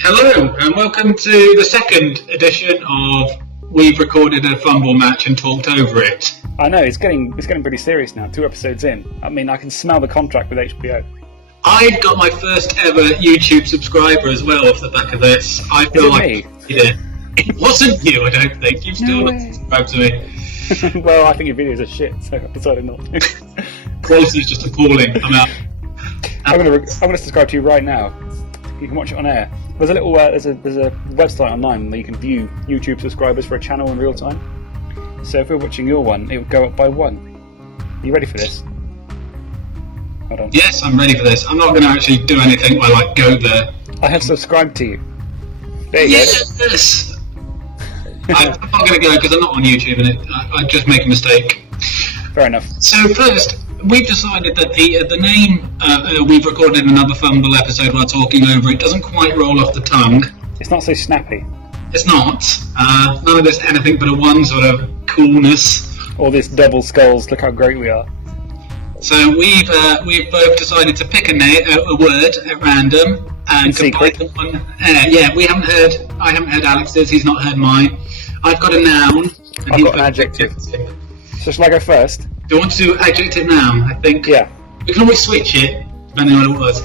Hello and welcome to the second edition of We've Recorded a Fumble Match and Talked Over It. I know, it's getting pretty serious now, 2 episodes in. I mean, I can smell the contract with HBO. I've got my first ever YouTube subscriber as well off the back of this. I feel like it wasn't you, I don't think. You've still not subscribed to me. Well, I think your videos are shit, so I decided not to. Quality is just appalling. I'm out. I'm going to subscribe to you right now. You can watch it on air. There's a little there's a website online where you can view YouTube subscribers for a channel in real time. So if we're watching your one, it would go up by 1. Are you ready for this? Hold on. Yes, I'm ready for this. I'm not going to actually do anything by go there. I have subscribed to you. There you go. Yes! I'm not going to go because I'm not on YouTube and I'd just make a mistake. Fair enough. So first, we've decided that the name We've Recorded Another Fumble episode while talking over it doesn't quite roll off the tongue. It's not so snappy. It's not. None of this anything but a one sort of coolness. All this double skulls, look how great we are. So we've both decided to pick a word at random and combine them on air. Yeah, I haven't heard Alex's, he's not heard mine. I've got a noun. And I've got an adjective. So shall I go first? Do you want to do adjective noun? I think. Yeah. We can always switch it, depending on what it was.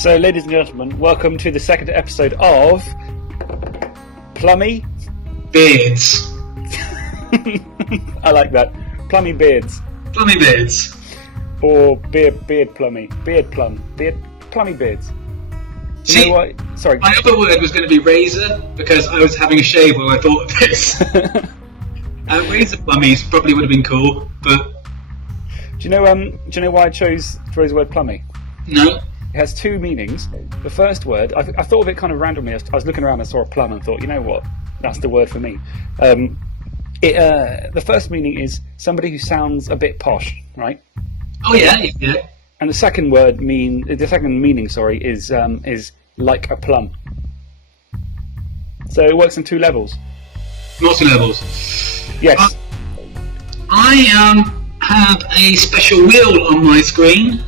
So, ladies and gentlemen, welcome to the second episode of Plummy Beards. I like that. Plummy Beards. Plummy Beards. Or beard plummy. Beard plum. Plummy Beards. You know what? Sorry. My other word was going to be razor, because I was having a shave while I thought of this. Razor plummies probably would have been cool, but... Do you know why I chose the word plummy? No. It has 2 meanings. The first word, I thought of it kind of randomly. I was looking around and saw a plum and thought, you know what? That's the word for me. The first meaning is somebody who sounds a bit posh, right? Oh yeah. And the second meaning, is like a plum. So it works on 2 levels. Multi-levels. Yes. I have a special wheel on my screen.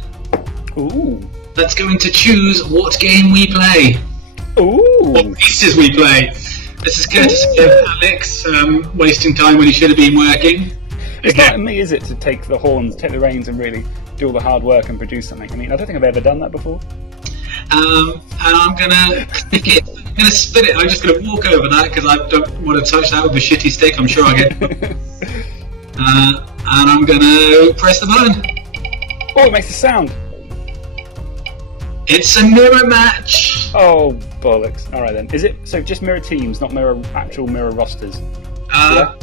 Ooh. That's going to choose what game we play. Ooh. What pieces we play. This is courtesy of Alex, wasting time when he should have been working. It's not me, is it, to take the horns, take the reins and really do all the hard work and produce something? I mean, I don't think I've ever done that before. And I'm going to pick it. I'm going to spin it. I'm just going to walk over that because I don't want to touch that with a shitty stick. I'm sure I'll get and I'm going to press the button. Oh, it makes a sound. It's a mirror match. Oh, bollocks. Alright then. Is it so just mirror teams, not actual mirror rosters? Yeah?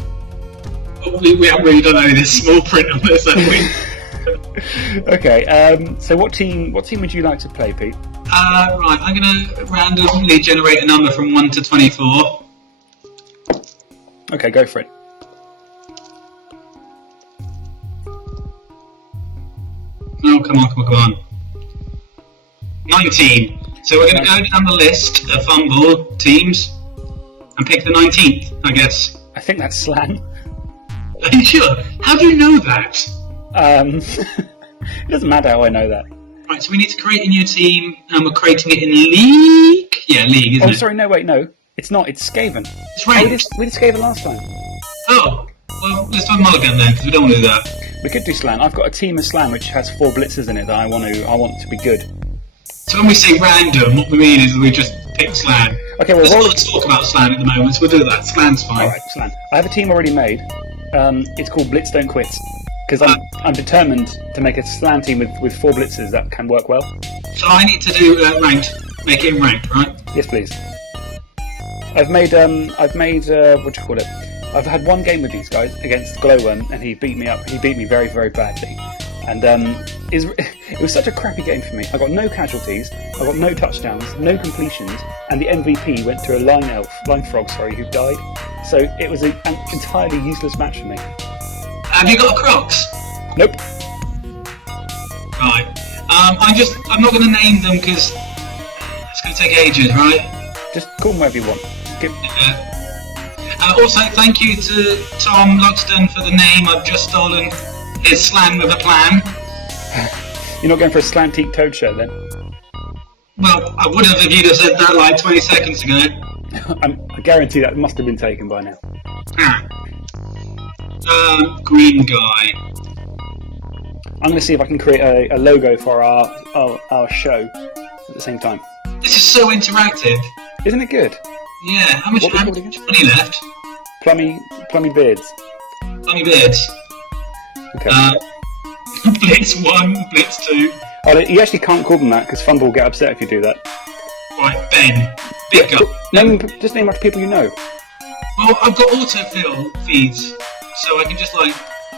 We haven't really done any of this small print on this, have we? Okay, so what team would you like to play, Pete? Right, I'm going to randomly generate a number from 1 to 24. Okay, go for it. Oh, come on. 19. So we're going to go down the list of fumble teams and pick the 19th, I guess. I think that's slann. Are you sure? How do you know that? It doesn't matter how I know that. Right, so we need to create a new team, and we're creating it in League? Yeah, League, isn't it? Oh, sorry, no, wait, no. It's not, it's Skaven. It's ranked. We did Skaven last time. Oh, well, let's do a mulligan then, because we don't want to do that. We could do slann. I've got a team of slann which has 4 blitzers in it that I want to be good. So when we say random, what we mean is we just pick slann. Okay, well, let's talk about slann at the moment, so we'll do that. Slann's fine. Alright, slann. I have a team already made. It's called Blitz Don't Quit. Because I'm determined to make a slann team with 4 blitzers that can work well. So I need to do ranked. Make it in ranked, right? Yes, please. I've made what do you call it? I've had 1 game with these guys against Glowworm, and he beat me up. He beat me very, very badly. And it was such a crappy game for me. I got no casualties, I got no touchdowns, no completions, and the MVP went to a line frog, who died. So it was an entirely useless match for me. Have you got a Crocs? Nope. Right. I'm not going to name them because it's going to take ages, right? Just call them whatever you want. Also, thank you to Tom Loxton for the name. I've just stolen his slann with a plan. You're not going for a slantique toad show then? Well, I would have if you'd have said that like 20 seconds ago. I guarantee that must have been taken by now. Green guy. I'm going to see if I can create a logo for our show at the same time. This is so interactive. Isn't it good? Yeah, how much money left? Plummy beards. Plummy beards. Okay. Blitz 1, Blitz 2. Oh, you actually can't call them that because Fumble will get upset if you do that. Right, Ben. Big up. Just name like people you know. Well, I've got autofill feeds, so I can just like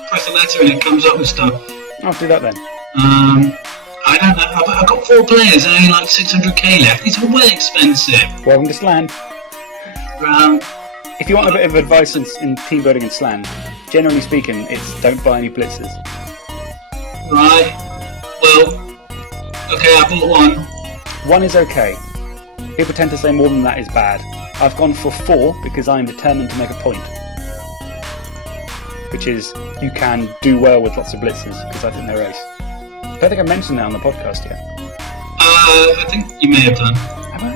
press a letter and it comes up with stuff. I'll do that then. I don't know. I've got 4 players and only like 600k left. These are well expensive. Welcome to Slann. If you want a bit of advice in team building and Slann, generally speaking, it's don't buy any blitzers. Right. Well, okay, I bought 1. 1 is okay. People tend to say more than that is bad. I've gone for 4 because I'm determined to make a point. Which is, you can do well with lots of blitzers because I think they're ace. I don't think I mentioned that on the podcast yet. I think you may have done. Have I?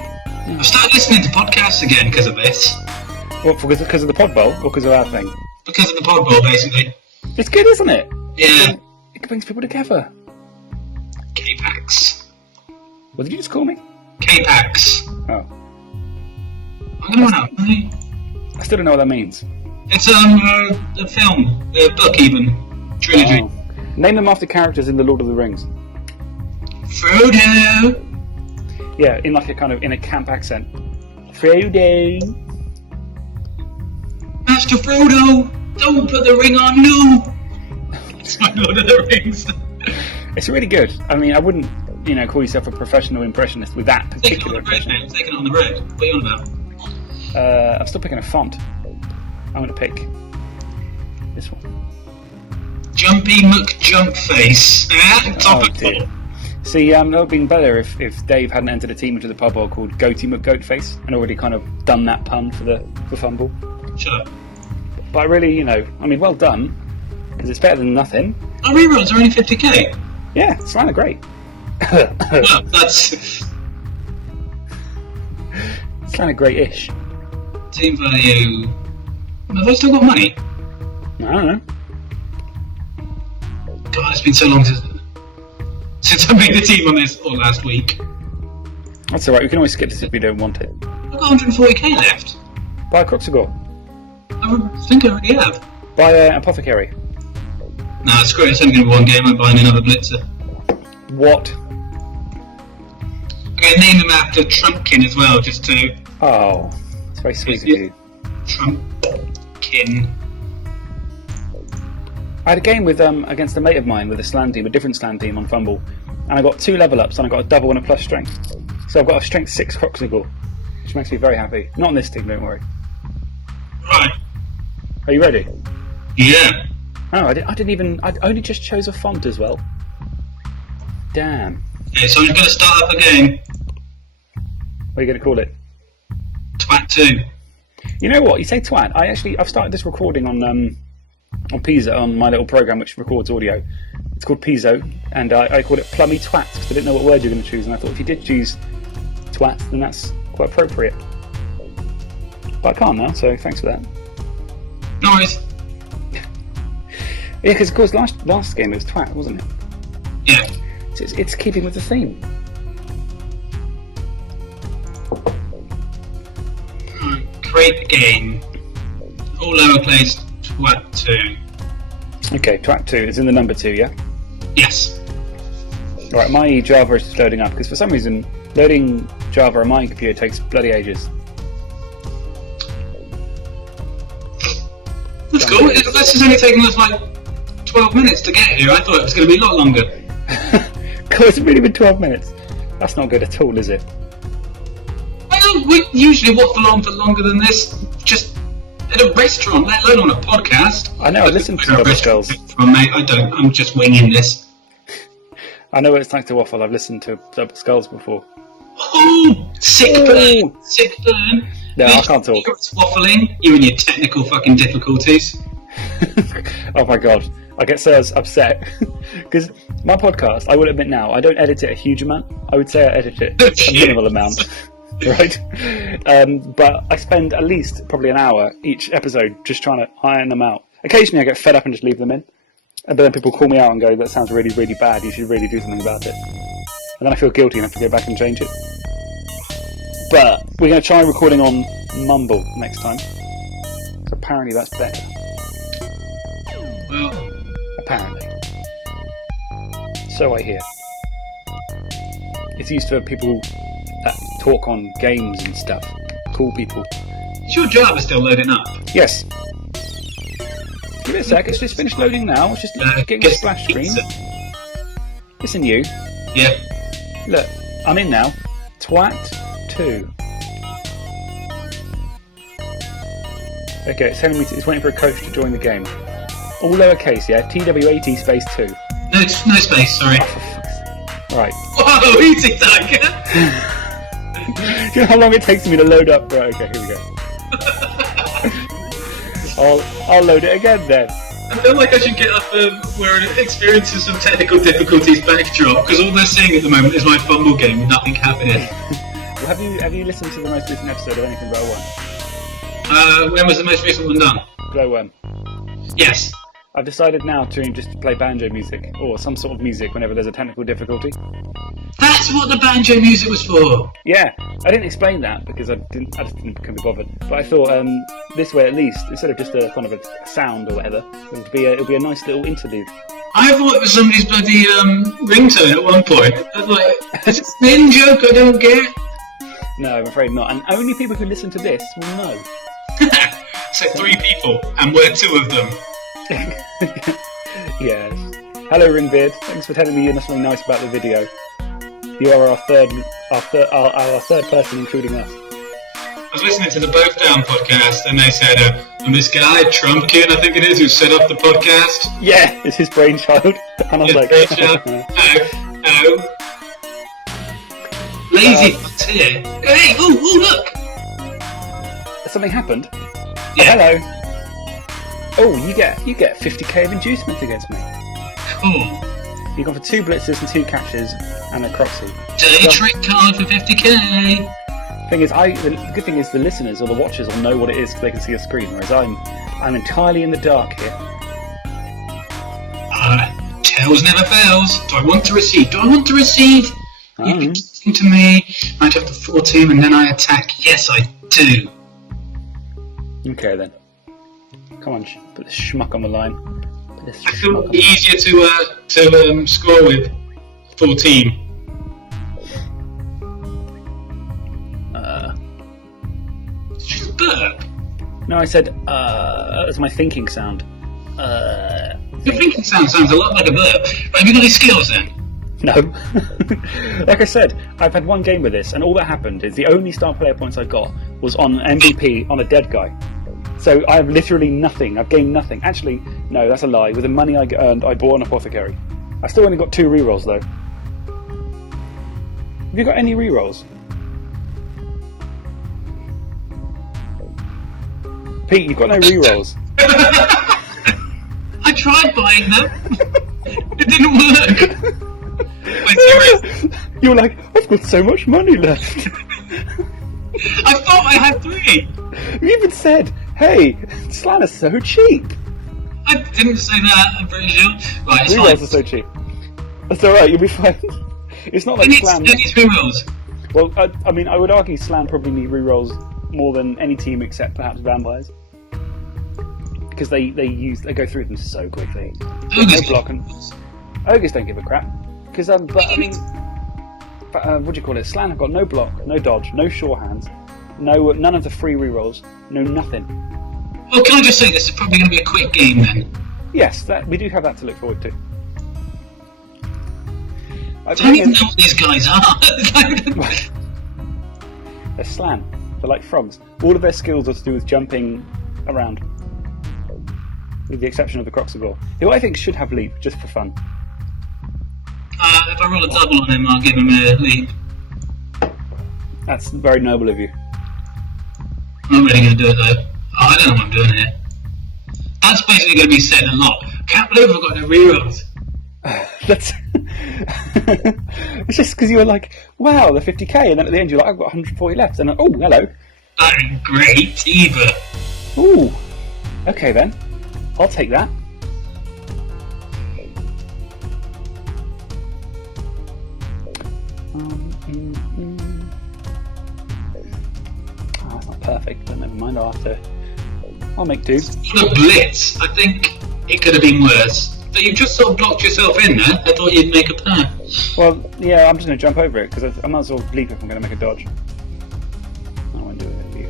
Yeah. I've started listening to podcasts again because of this. What, because of the pod bowl or because of our thing? Because of the pod bowl, basically. It's good, isn't it? Yeah. It brings people together. K-Pax. What did you just call me? K-Pax. Oh. I'm going to run out of money. I still don't know what that means. It's a film, a book even, trilogy. Oh. Name them after characters in the Lord of the Rings. Frodo. Yeah, in like a camp accent. Frodo. Master Frodo, don't put the ring on, no. It's my Lord of the Rings. It's really good. I mean, I wouldn't, call yourself a professional impressionist with that particular impression. I'm taking it on the road. What are you on about? I'm still picking a font. I'm going to pick this one. Jumpy McJumpface. Topical. See, that would have been better if Dave hadn't entered a team into the pub bowl called Goatee McGoatface and already kind of done that pun for Fumble. Shut up. But I really, well done, because it's better than nothing. Our reruns are only 50k. Yeah, it's kind of great. Well, that's... It's kind of great-ish. Team value... Have I still got money? I don't know. God, it's been so long since I made the team on this, or last week. That's alright, we can always skip this if we don't want it. I've got 140k left. Buy a Croxagore. I think I already have. Buy an Apothecary. Nah, screw it, it's only going to be 1 game, I'm buying another Blitzer. What? I'm going to name them after Trumpkin as well, just to... Oh, it's very sweet of you. Trumpkin. I had a game with against a mate of mine with a slann team, a different slann team on Fumble, and I got 2 level ups and I got a double and a plus strength. So I've got a strength 6 Croxagore, which makes me very happy. Not on this team, don't worry. Right. Are you ready? Yeah. Oh, I only just chose a font as well. Damn. Okay, so I'm just going to start up again. What are you going to call it? Twat 2. You know what? You say twat. I've started this recording on Pizzo, on my little program which records audio. It's called Pizzo, and I called it Plummy Twat because I didn't know what word you were going to choose, and I thought if you did choose twat, then that's quite appropriate. But I can't now, so thanks for that. No worries. Yeah, because of course last game it was twat, wasn't it? Yeah. So it's keeping with the theme. Create game. All lowercase twat 2. Okay, twat 2 is in the number 2, yeah? Yes. Alright, my Java is just loading up because for some reason loading Java on my computer takes bloody ages. That's cool. This is only taking us like 12 minutes to get here. I thought it was going to be a lot longer. God, it's really been 12 minutes. That's not good at all, is it? Well, we usually waffle on for longer than this, just at a restaurant, let alone on a podcast. I know, I listened to Double Skulls. Mate, I don't. I'm just winging this. I know what it's like to waffle. I've listened to Double Skulls before. Oh, sick burn. Sick burn. No, I can't talk. It's waffling, you and your technical fucking difficulties. Oh my god. I get so upset because my podcast, I will admit now, I don't edit it a huge amount. I would say I edit it a minimal amount, right? But I spend at least probably an hour each episode just trying to iron them out. Occasionally I get fed up and just leave them in. But then people call me out and go, that sounds really, really bad, you should really do something about it. And then I feel guilty and have to go back and change it. But we're going to try recording on Mumble next time. So apparently that's better. Well, apparently. So I hear. It's used for people that talk on games and stuff. Cool people. is your Java still loading up? Yes. Give it a sec, it's just finished loading now. It's just getting a splash screen. Listen, you. Yeah. Look, I'm in now. Twat 2. Okay, it's telling me it's waiting for a coach to join the game. All lowercase, yeah? TWAT space 2. No space, sorry. Right. Whoa, easy tiger! You know how long it takes me to load up? Right, okay, here we go. I'll load it again then. I feel like I should get up where it experiences some technical difficulties backdrop, because all they're seeing at the moment is my fumble game with nothing happening. Well, have you listened to the most recent episode of Anything But a One? When was the most recent one done? Glowworm. Yes. I've decided now to just play banjo music, or some sort of music whenever there's a technical difficulty. That's what the banjo music was for! Yeah, I didn't explain that because I couldn't be bothered. But I thought this way at least, instead of just a kind of a sound or whatever, it'll be a nice little interlude. I thought it was somebody's bloody ringtone at one point. I was like, is it an in-joke I don't get? No, I'm afraid not. And only people who listen to this will know. So 3 people, and we're 2 of them. Yes. Hello, Ringbeard. Thanks for telling me something nice about the video. You are our third person, including us. I was listening to the Both Down podcast, and they said, and this guy, Trumpkin, I think it is, who set up the podcast. Yeah, it's his brainchild. And I was like, oh. Lazy fuck's here. Hey, oh, look! Something happened? Yeah. Oh, hello. Oh, you get 50k of inducement against me. Cool. You've gone for 2 blitzers and 2 catches and a Croxy. Dirty trick card for 50k. The good thing is the listeners or the watchers will know what it is because they can see a screen, whereas I'm entirely in the dark here. Tails never fails. Do I want to receive? Oh. You listen to me. I'd have the 14 and then I attack. Yes, I do. Okay then. Come on, put this schmuck on the line. I feel it'd be easier to score with 14. Did you burp? No, I said that's my thinking sound. Your thinking sounds a lot like a burp. Right, have you got any skills then? No. Like I said, I've had 1 game with this, and all that happened is the only star player points I got was on MVP on a dead guy. So I have literally nothing. I've gained nothing. Actually, no, that's a lie. With the money I earned, I bought an apothecary. I still only got 2 rerolls though. Have you got any rerolls? Pete, you've got no rerolls. I tried buying them. It didn't work. Wait, serious? You were like, I've got so much money left. I thought I had 3. You even said, hey, slann is so cheap. I didn't say that, I'm pretty sure. Right, it's Rerolls fine. are so cheap. That's alright, you'll be fine. It's not like slann. It needs rerolls. Well, I mean, I would argue slann probably need rerolls more than any team except perhaps vampires. Because they go through them so quickly. Ogres No block and ogres don't give a crap. Because but I mean, what do you call it? Slann have got no block, no dodge, no sure hands, none of the free rerolls, no nothing. Well, can I just say this is probably going to be a quick game then? Yes, we do have that to look forward to. I don't even know what these guys are. They're slann. They're like frogs. All of their skills are to do with jumping around. With the exception of the Croxagore, who I think should have leap, just for fun. If I roll a double on him, I'll give him a leap. That's very noble of you. I'm not really going to do it though. I don't know what I'm doing here. That's basically going to be said a lot. can't believe I've got no rerolls. That's it's just because you were like, wow, they're 50k, and then at the end you're like, I've got 140 left, and then, oh, hello. That ain't great either. Ooh, okay then, I'll take that. Oh, that's not perfect, but never mind. I'll make do. The blitz, I think it could have been worse. So you just sort of blocked yourself in there. I thought you'd make a pass. Well, yeah, I'm just going to jump over it because I might as well leap if I'm going to make a dodge. I won't do it with you.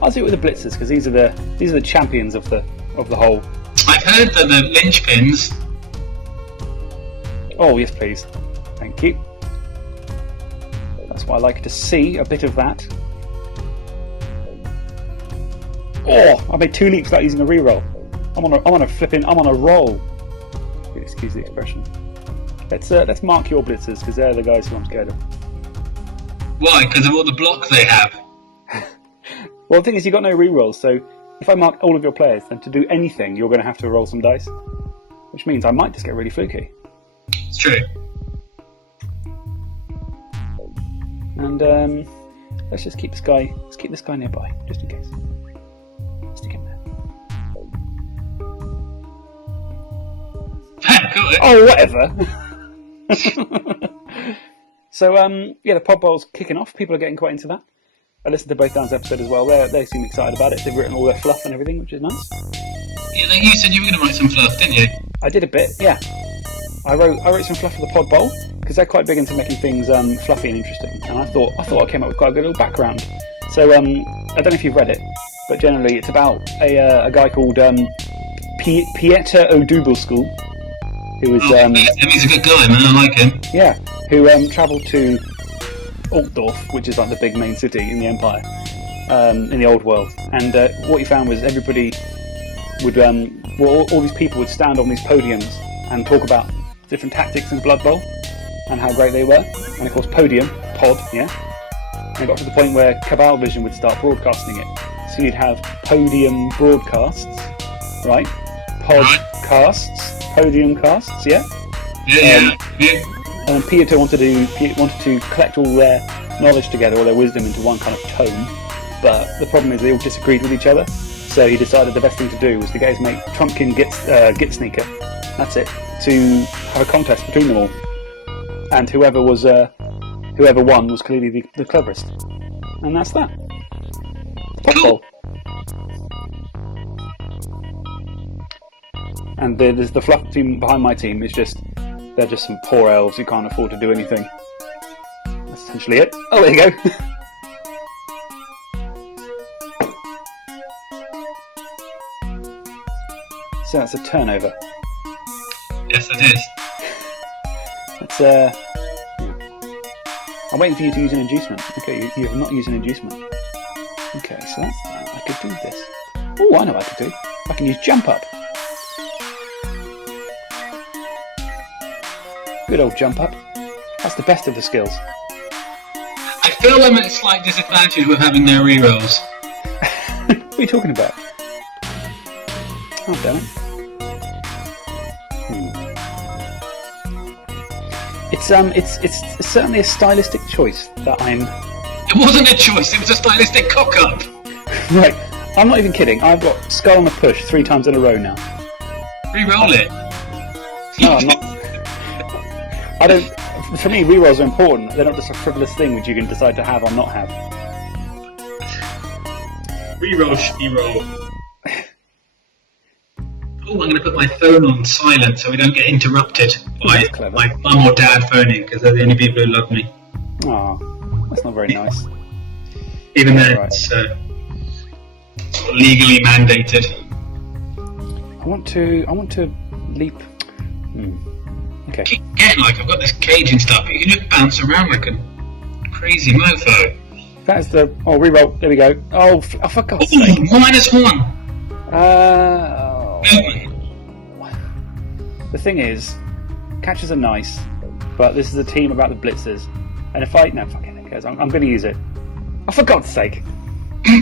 I'll do it with the blitzers because these are the champions of the whole. I've heard that the linchpins. Oh yes, please. Thank you. That's why I like to see a bit of that. Oh, I made 2 leaps without using a reroll. I'm on a roll. Excuse the expression. Let's mark your blitzers because they're the guys who I'm scared of. Why? Because of all the blocks they have. Well, the thing is, you got no rerolls, so if I mark all of your players, then to do anything, you're going to have to roll some dice, which means I might just get really fluky. It's true. And let's just keep this guy. Let's keep this guy nearby, just in case. Stick him there. Got it. Oh, whatever. So, yeah, the Pod Bowl's kicking off. People are getting quite into that. I listened to both Dan's episode as well. They seem excited about it. They've written all their fluff and everything, which is nice. Yeah, like you said you were going to write some fluff, didn't you? I did a bit, yeah. I wrote some fluff for the Pod Bowl because they're quite big into making things fluffy and interesting. And I thought I came up with quite a good little background. So I don't know if you've read it, but generally it's about a guy called Pieter O'Doubleschool, who was he's a good guy, man. I like him. Yeah, who travelled to Altdorf, which is like the big main city in the Empire, in the old world. And what he found was everybody would, all these people would stand on these podiums and talk about different tactics in Blood Bowl and how great they were. And of course, pod, yeah. And it got to the point where Cabalvision would start broadcasting it. So you'd have podium broadcasts, right? Podcasts, podium casts, yeah. Yeah. And Pieter wanted to collect all their knowledge together, all their wisdom into one kind of tome. But the problem is they all disagreed with each other. So he decided the best thing to do was to get his mate Trumpkin Git Sneaker, that's it, to have a contest between them all. And whoever won was clearly the cleverest. And that's that. Pod Bowl. And the fluff team behind my team is they're just some poor elves who can't afford to do anything. That's essentially it. Oh, there you go. So that's a turnover. Yes, it is. That's yeah. I'm waiting for you to use an inducement. Okay, you have not used an inducement. Okay, so that's that. I could do this. Oh, I know what I could do. I can use jump up. Good old jump up. That's the best of the skills. I feel I'm at a slight disadvantage with having no rerolls. What are you talking about? Oh, damn it. It's certainly a stylistic choice that I'm... It wasn't a choice, it was a stylistic cock-up! Right, I'm not even kidding. I've got Skull on the Push 3 times in a row now. Reroll it. No, I'm not... I don't... For me, rerolls are important. They're not just a frivolous thing which you can decide to have or not have. Reroll, she-roll. Oh, I'm going to put my phone on silent so we don't get interrupted by my mum or dad phoning, because they're the only people who love me. Oh, that's not very nice. Even though it's sort of legally mandated. I want to leap. Okay. Again, like I've got this cage and stuff, you can just bounce around like a crazy mofo. That is the... Oh, reroll. There we go. Oh, for God's sake. -1. The thing is, catches are nice, but this is a team about the blitzers. And if no, fuck it, who cares? I'm going to use it. Oh, for God's sake! So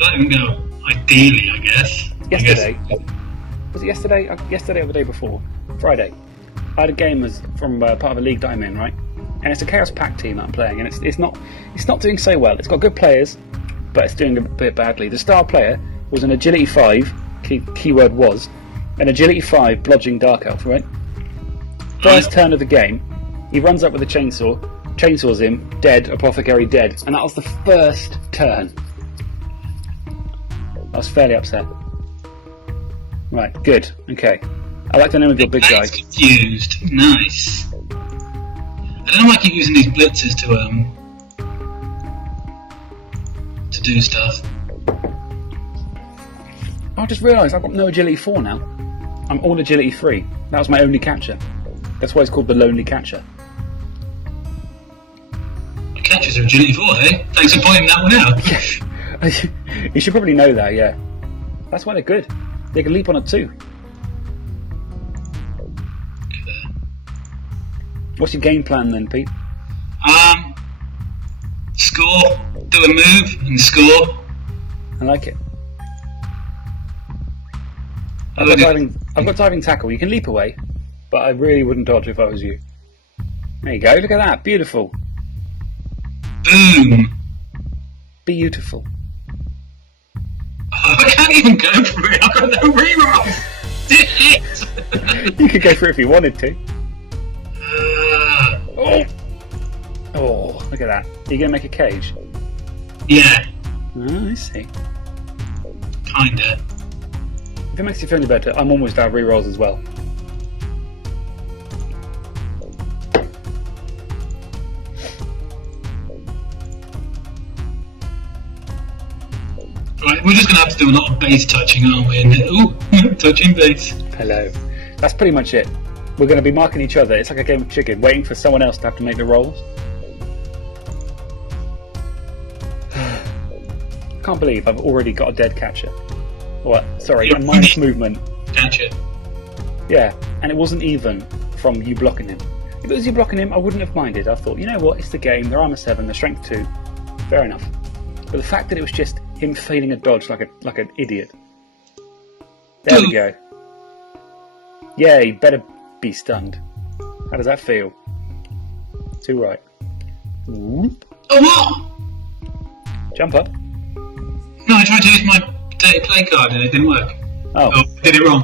let him go. Ideally, I guess. Yesterday, was it yesterday? Yesterday or the day before? Friday. I had a game from part of a league that I'm in, right? And it's a Chaos Pact team that I'm playing, and it's not doing so well. It's got good players, but it's doing a bit badly. The star player was an Agility 5, keyword was, an Agility 5 blodging Dark Elf, right? First turn of the game, he runs up with a chainsaw, chainsaws him, dead, Apothecary dead, and that was the first turn. I was fairly upset. Right, good, okay. I like the name of your big guy. Confused. Nice. I don't know why I keep using these blitzers to do stuff. I just realised I've got no Agility 4 now. I'm all Agility 3. That was my only catcher. That's why it's called the Lonely Catcher. My catchers are Agility 4, eh? Thanks for pointing that one out. You should probably know that, yeah. That's why they're good. They can leap on it too. What's your game plan then, Pete? Score, do a move, and score. I like it. I've got diving tackle. You can leap away, but I really wouldn't dodge if I was you. There you go. Look at that. Beautiful. Boom. Beautiful. Oh, I can't even go for it. I've got no reroll. Shit. You could go for it if you wanted to. Oh, look at that. Are you going to make a cage? Yeah. Oh, I see. Kinda. If it makes you feel any better, I'm almost out of rerolls as well. Right, we're just going to have to do a lot of base touching, aren't we? Ooh, touching base. Hello. That's pretty much it. We're going to be marking each other. It's like a game of chicken, waiting for someone else to have to make the rolls. I can't believe I've already got a dead catcher. What? Sorry, a minus movement. Catcher. Yeah, and it wasn't even from you blocking him. If it was you blocking him, I wouldn't have minded. I thought, you know what, it's the game, they're armor 7, they're strength 2. Fair enough. But the fact that it was just him failing a dodge like an idiot. There we go. Yeah, he better be stunned. How does that feel? Too right. Whoop. Oh, what? Jump up. No, I tried to use my dirty play card and it didn't work. Oh. I did it wrong.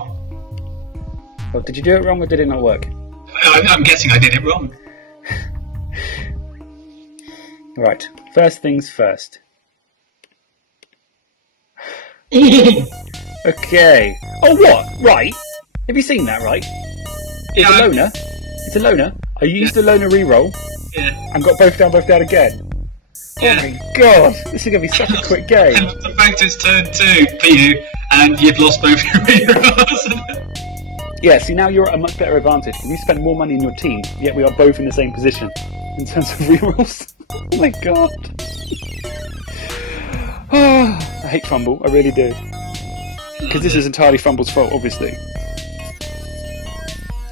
Well, did you do it wrong or did it not work? I'm guessing I did it wrong. Right. First things first. Okay. Oh, what? Right. Have you seen that, right? It's a loner. It's a loner. I used a loner reroll. Yeah. And got both down again. Yeah. Oh my god. This is going to be such a quick game. And the fact it's turn 2 for you, and you've lost both your rerolls. Yeah, see, now you're at a much better advantage. You spend more money in your team, yet we are both in the same position in terms of rerolls. Oh my god. Oh, I hate Fumble, I really do. Because this is entirely Fumble's fault, obviously.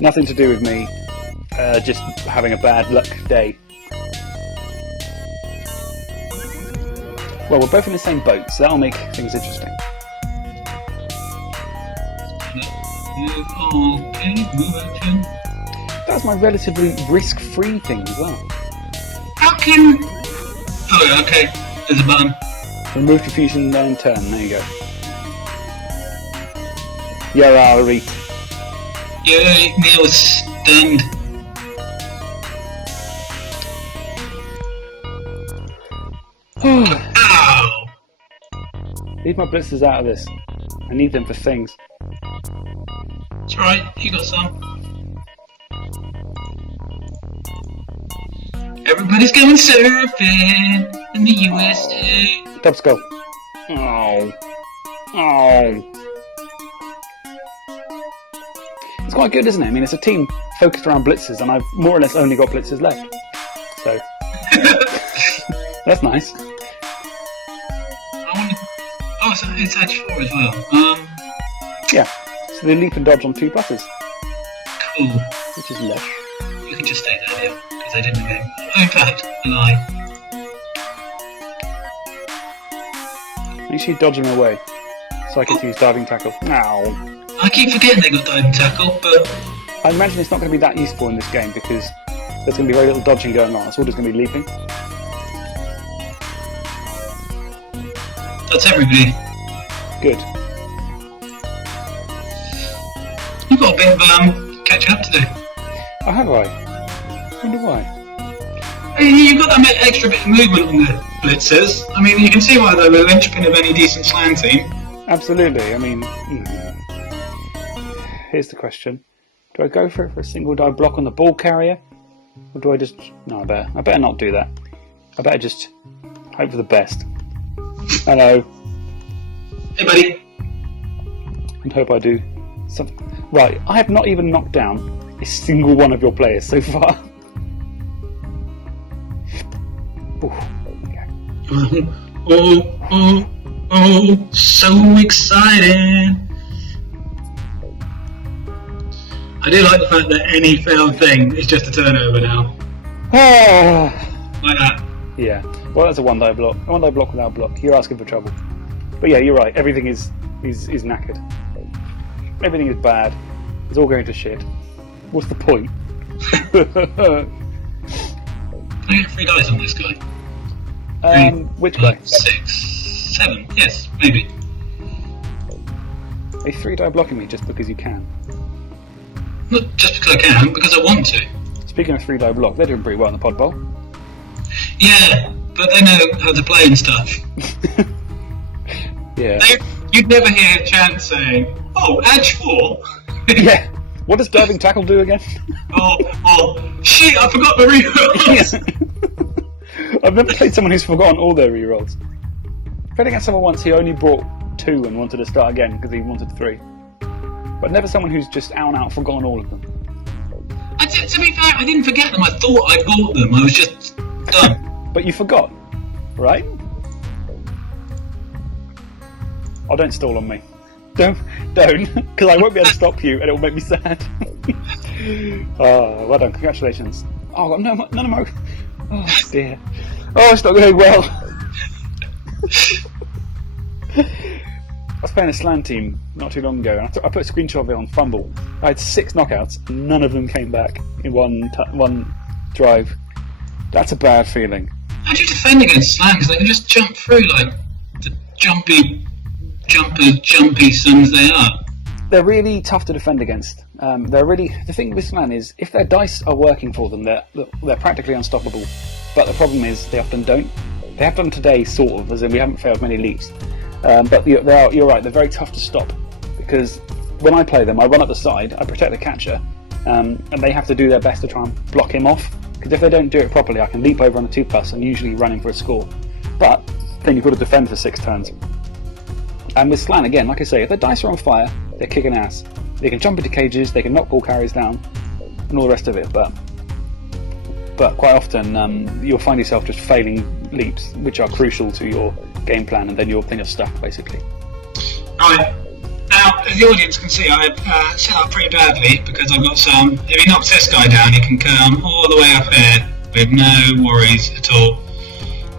Nothing to do with me, just having a bad luck day. Well, we're both in the same boat, so that'll make things interesting. Move on, okay, move action. That's my relatively risk-free thing as well. How can... Oh, yeah, okay, there's a button. Remove confusion, then turn, there you go. Yarari. Yeah, Neil was stunned. Ow! Leave my blitzers out of this. I need them for things. It's alright, you got some. Everybody's going surfing in the USA. Dub skull. Oh. Oh. It's quite good, isn't it? I mean, it's a team focused around blitzers, and I've more or less only got blitzers left. So. That's nice. Oh, so it's edge 4 as well. Yeah. So they leap and dodge on 2 butters. Cool. Which is lush. You can just stay there, Neil, because I didn't game. Oh, in fact, a lie. Make sure you dodge them away. so I get to use diving tackle. Now, I keep forgetting they got diving tackle, but I imagine it's not going to be that useful in this game because there's going to be very little dodging going on. It's all just going to be leaping. That's everybody. Good. You've got a bit of catching up to do. Oh, have I? Wonder why. You've got that extra bit of movement on the blitzers. I mean, you can see why they're the linchpin of any decent slann team. Absolutely. I mean, here's the question: do I go for it for a single dive block on the ball carrier, or do I just? No, I better not do that. I better just hope for the best. Hello. Hey, buddy. And hope I do something. Right, I have not even knocked down a single one of your players so far. Ooh, okay. Oh, so exciting. I do like the fact that any failed thing is just a turnover now. Like that. Yeah, well that's a one dive block. A one dive block without block. You're asking for trouble. But yeah, you're right. Everything is knackered. Everything is bad. It's all going to shit. What's the point? Can I get 3 dice on this guy? Which guy? 6, 7. Yes, maybe. Are you 3 die blocking me just because you can? Not just because I can, because I want to. Speaking of 3 die block, they're doing pretty well in the pod bowl. Yeah, but they know how to play and stuff. Yeah. You'd never hear a chant saying, "Oh, edge 4." Yeah. What does diving tackle do again? oh, shit! I forgot the rerolls. I've never played someone who's forgotten all their rerolls. I played against someone once. He only brought 2 and wanted to start again because he wanted 3. But never someone who's just out and out forgotten all of them. To be fair, I didn't forget them. I thought I bought them. I was just done. But you forgot, right? Oh, don't stall on me. Don't, because I won't be able to stop you, and it will make me sad. Oh, well done! Congratulations. Oh, I've got none of my. Oh dear. Oh, it's not going well. I was playing a slann team not too long ago, and I put a screenshot of it on Fumble. I had 6 knockouts, and none of them came back in one drive. That's a bad feeling. How do you defend against slann? Because they can just jump through like the jumpy sons they are. They're really tough to defend against. The thing with slann is, if their dice are working for them, they're practically unstoppable. But the problem is, they often don't. They have done today, sort of, as in we haven't failed many leaps. But you're right, they're very tough to stop. Because when I play them, I run up the side, I protect the catcher, and they have to do their best to try and block him off. Because if they don't do it properly, I can leap over on the 2+ and usually run in for a score. But then you've got to defend for 6 turns. And with slann, again, like I say, if their dice are on fire, they're kicking ass. They can jump into cages, they can knock ball carries down, and all the rest of it. But quite often, you'll find yourself just failing leaps, which are crucial to your game plan, and then you're stuck, basically. Right. Now, as the audience can see, I've set up pretty badly because I've got some. If he knocks this guy down, he can come all the way up here with no worries at all.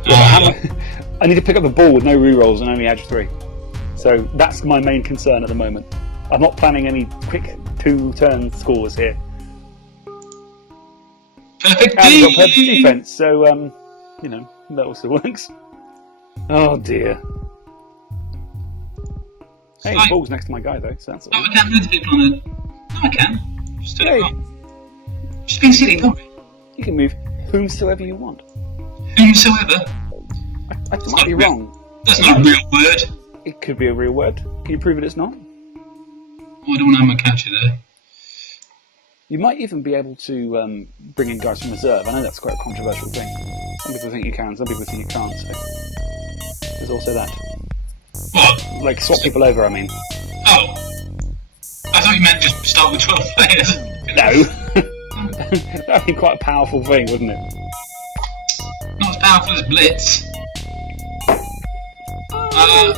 I need to pick up the ball with no rerolls and only edge 3. So that's my main concern at the moment. I'm not planning any quick 2-turn scores here. Perfect. And we've got perfect defense, so that also works. Oh dear. Hey, the ball's next to my guy though, so that's. I can't move people on it. No, I can. Just do it. Just being silly, don't we? You can move whomsoever you want. Whomsoever. I might be wrong. That's not a real word. It could be a real word. Can you prove it it's not? Oh, I don't want to have my catcher there. You might even be able to bring in guys from reserve. I know that's quite a controversial thing. Some people think you can, some people think you can't. So there's also that. What? Like swap people over, I mean. Oh. I thought you meant just start with 12 players. No. That'd be quite a powerful thing, wouldn't it? Not as powerful as Blitz.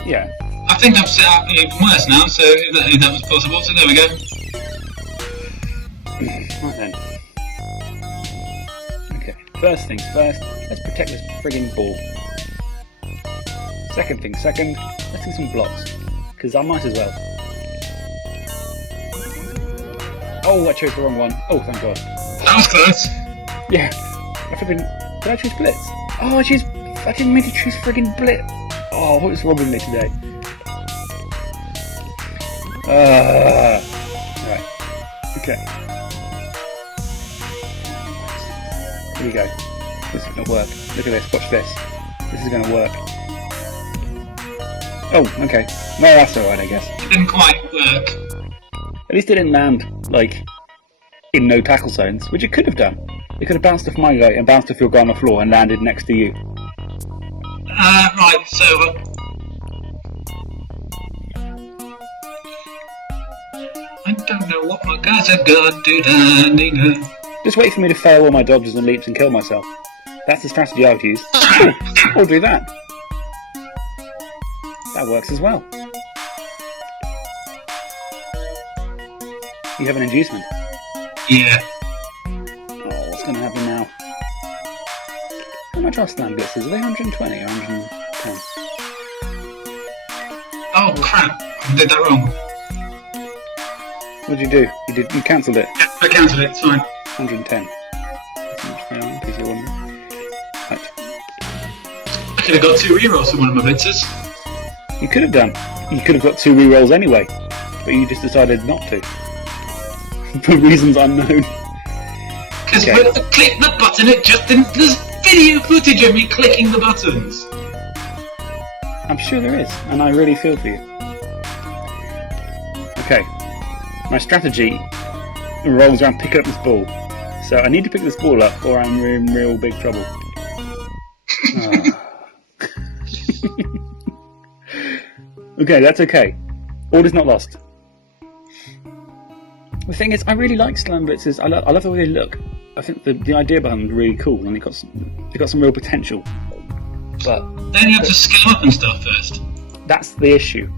Yeah. I think I've set up even worse now, so if that was possible, so there we go. Right then. Okay, first things first, let's protect this frigging ball. Second thing second, let's do some blocks. because I might as well. Oh, I chose the wrong one. Oh, thank God. That was close. Yeah. Did I choose Blitz? Oh, I didn't mean to choose friggin' Blitz. Oh, what is wrong with me today? Right. Okay. Here we go. This is gonna work. Look at this. Watch this. This is gonna work. Oh, okay. No, that's alright, I guess. It didn't quite work. At least it didn't land, like, in no tackle zones, which it could have done. It could have bounced off my guy and bounced off your guy on the floor and landed next to you. Right, so... I don't know what my guys are gonna do landing. Just wait for me to fail all my dodges and leaps and kill myself. That's the strategy I would use. Or do that. That works as well. You have an inducement. Yeah. Oh, what's going to happen now? How much are slann blitzes? Are they 120 or 110? Oh crap! I did that wrong. What did you do? You cancelled it. Yeah, I counted it. It's fine. 110. Right. I could have got 2 rerolls for one of my blitzes. You could have done. You could have got 2 rerolls anyway, but you just decided not to. For reasons unknown. Because when I clicked the button, it just didn't. There's video footage of me clicking the buttons. I'm sure there is, and I really feel for you. Okay. My strategy revolves around picking up this ball. So I need to pick this ball up, or I'm in real big trouble. Okay, that's okay. All is not lost. The thing is, I really like slann blitzes. I love the way they look. I think the idea behind them is really cool, and they got some real potential. But then you have to scale up and stuff first. That's the issue.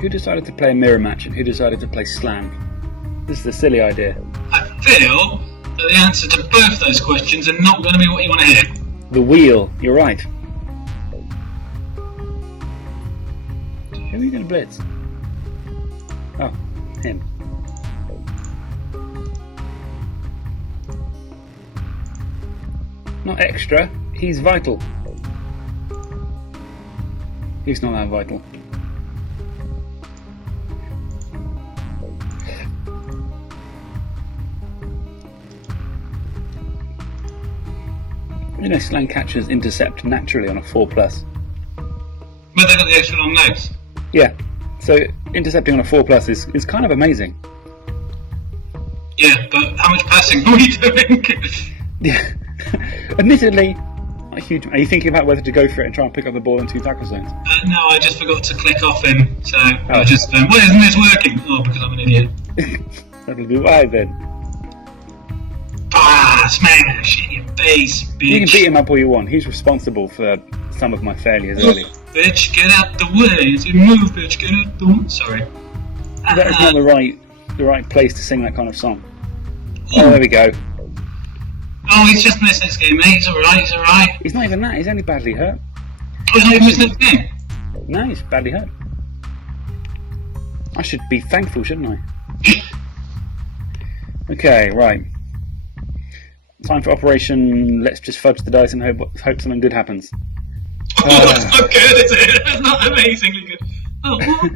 Who decided to play a mirror match and who decided to play slann? This is a silly idea. I feel that the answer to both those questions are not going to be what you want to hear. The wheel, you're right. Who are you going to blitz? Oh, him. Not extra, he's vital. He's not that vital. You know, slann catchers intercept naturally on a 4+. But they've got the extra long legs. Yeah, so intercepting on a 4+ is kind of amazing. Yeah, but how much passing are we doing? Yeah, admittedly, not huge. Are you thinking about whether to go for it and try and pick up the ball in 2 tackle zones? No, I just forgot to click off him, so I just went, why isn't this working? Oh, because I'm an idiot. That'll be why then. Ah, smash in your face, bitch. You can beat him up all you want. He's responsible for some of my failures earlier. Bitch, get out the way. As you move, bitch, get out the way. Sorry. That is not the right place to sing that kind of song. Oh, there we go. Oh, he's just missed this game, mate. He's alright, he's alright. He's not even that. He's only badly hurt. Oh, he's not even missing this game? No, he's badly hurt. I should be thankful, shouldn't I? Okay, right. Time for Operation Let's Just Fudge the Dice and hope something good happens. Oh, that's not good, is it? That's not amazingly good. Oh, what?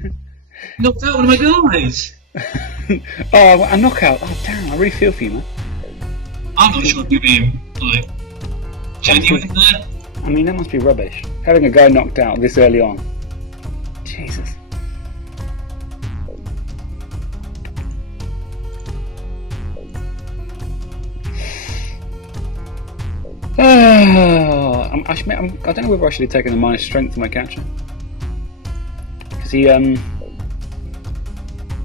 Knocked out one of my guys. Oh, a knockout. Oh, damn, I really feel for you, man. I'm not sure if you're being, like, genuine there. I mean, that must be rubbish. Having a guy knocked out this early on. Jesus. I don't know whether I should have taken the minus strength for my catcher. Because he,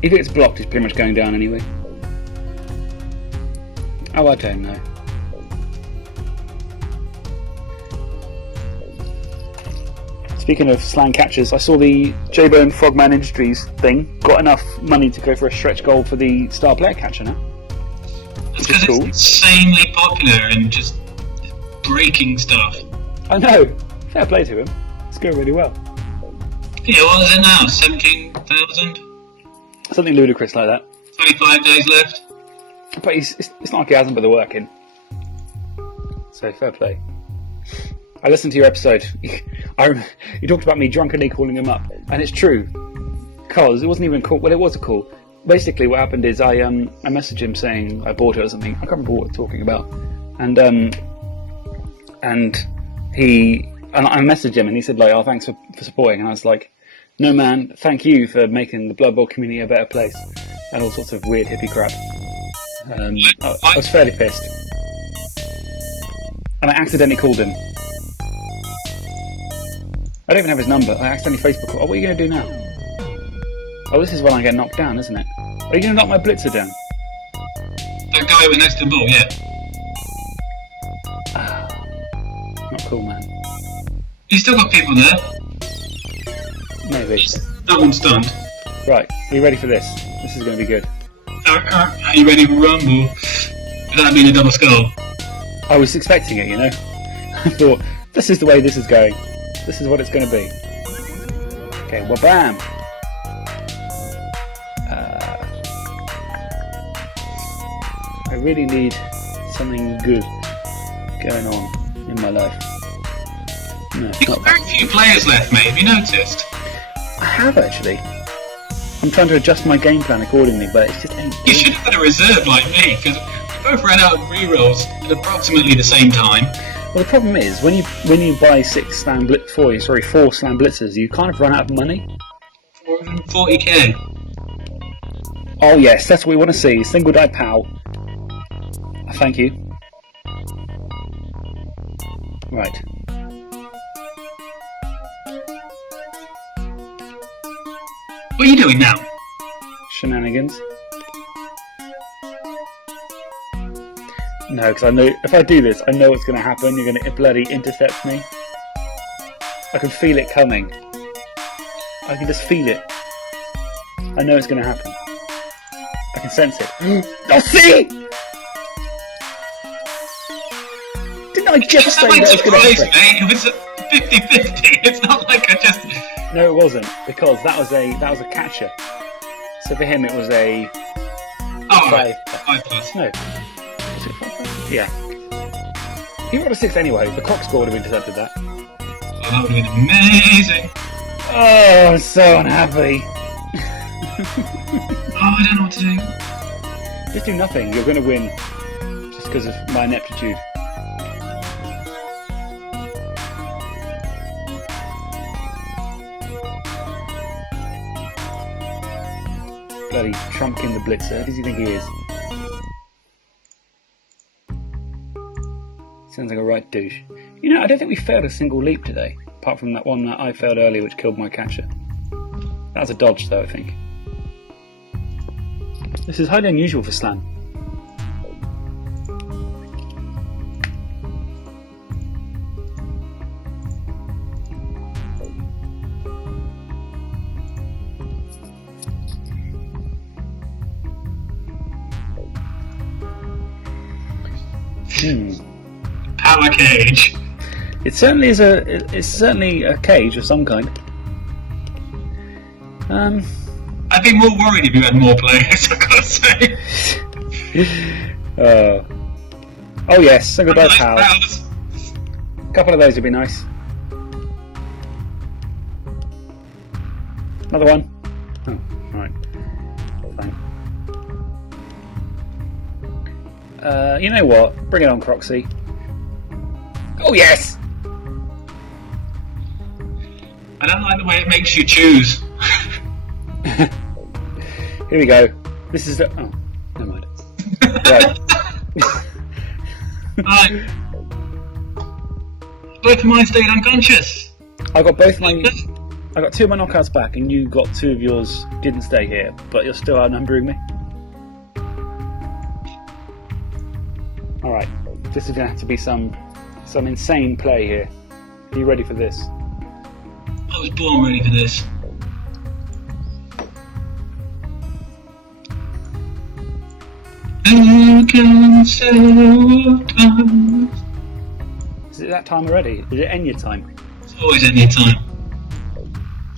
if it's blocked, he's pretty much going down anyway. Oh, I don't know. Speaking of slann catchers, I saw the J-Bone Frogman Industries thing. Got enough money to go for a stretch goal for the star player catcher now. That's because it's insanely popular and just breaking stuff. I know. Fair play to him. It's going really well. Yeah, what is it now? 17,000? Something ludicrous like that. 25 days left. But it's not like he hasn't put the work in. So fair play. I listened to your episode. You talked about me drunkenly calling him up, and it's true. Because it wasn't even a call. Well, it was a call. Basically, what happened is I messaged him saying I bought it or something. I can't remember what we're talking about. And I messaged him and he said like, "Oh, thanks for supporting." And I was like, "No, man, thank you for making the Blood Bowl community a better place," and all sorts of weird hippie crap. I was fairly pissed, and I accidentally called him. I don't even have his number. I accidentally Facebook called. Oh, what are you going to do now? Oh, this is when I get knocked down, isn't it? Are you going to knock my blitzer down? That guy with next to the ball, yeah. Not cool, man. You still got people there? Maybe. That one's stunned. Right, are you ready for this? This is going to be good. Are you ready for rumble? Without being a double skull. I was expecting it, you know. I thought, this is the way this is going. This is what it's going to be. Okay, well, bam! I really need something good going on in my life. No, You've got very few players left, mate. Have you noticed? I have, actually. I'm trying to adjust my game plan accordingly, but it's just ain't You good. should have had a reserve like me, because we both ran out of rerolls at approximately the same time. Well, the problem is, when you buy four slann blitzers, you kind of run out of money. 440k. Oh yes, that's what we want to see. Single die pow. Oh, thank you. Right. What are you doing now? Shenanigans. No, because I know if I do this, I know what's going to happen. You're going to bloody intercept me. I can feel it coming. I can just feel it. I know it's going to happen. I can sense it. Oh, see! Didn't I just say that was going to happen? Mate. It was 50-50. It's not like I just... No, it wasn't, because that was a catcher. So for him, it was a 5 plus. No. Was it 5? Yeah. He rolled a 6 anyway. The cock score would have intercepted that. Oh, that would have been amazing. Oh, I'm so unhappy. Oh, I don't know what to do. Just do nothing. You're going to win. Just because of my ineptitude. Bloody Trumpkin the Blitzer. Who does he think he is? Sounds like a right douche. You know, I don't think we failed a single leap today. Apart from that one that I failed earlier which killed my catcher. That was a dodge though, I think. This is highly unusual for slann. Power cage. It certainly is it's certainly a cage of some kind. I'd be more worried if you had more players, I've got to say. Oh yes, single die power. A couple of those would be nice. Another one. Oh, right. Fine. You know what? Bring it on, Croxy. Oh yes! I don't like the way it makes you choose. Here we go. This is the... Oh, never mind. Right. Right. Both of mine stayed unconscious. I got both my... I got 2 of my knockouts back, and you got 2 of yours didn't stay here, but you're still outnumbering me. Alright, this is going to have to be some insane play here. Are you ready for this? I was born ready for this. Who can say what time? Is it that time already? Is it Enya time? It's always any time.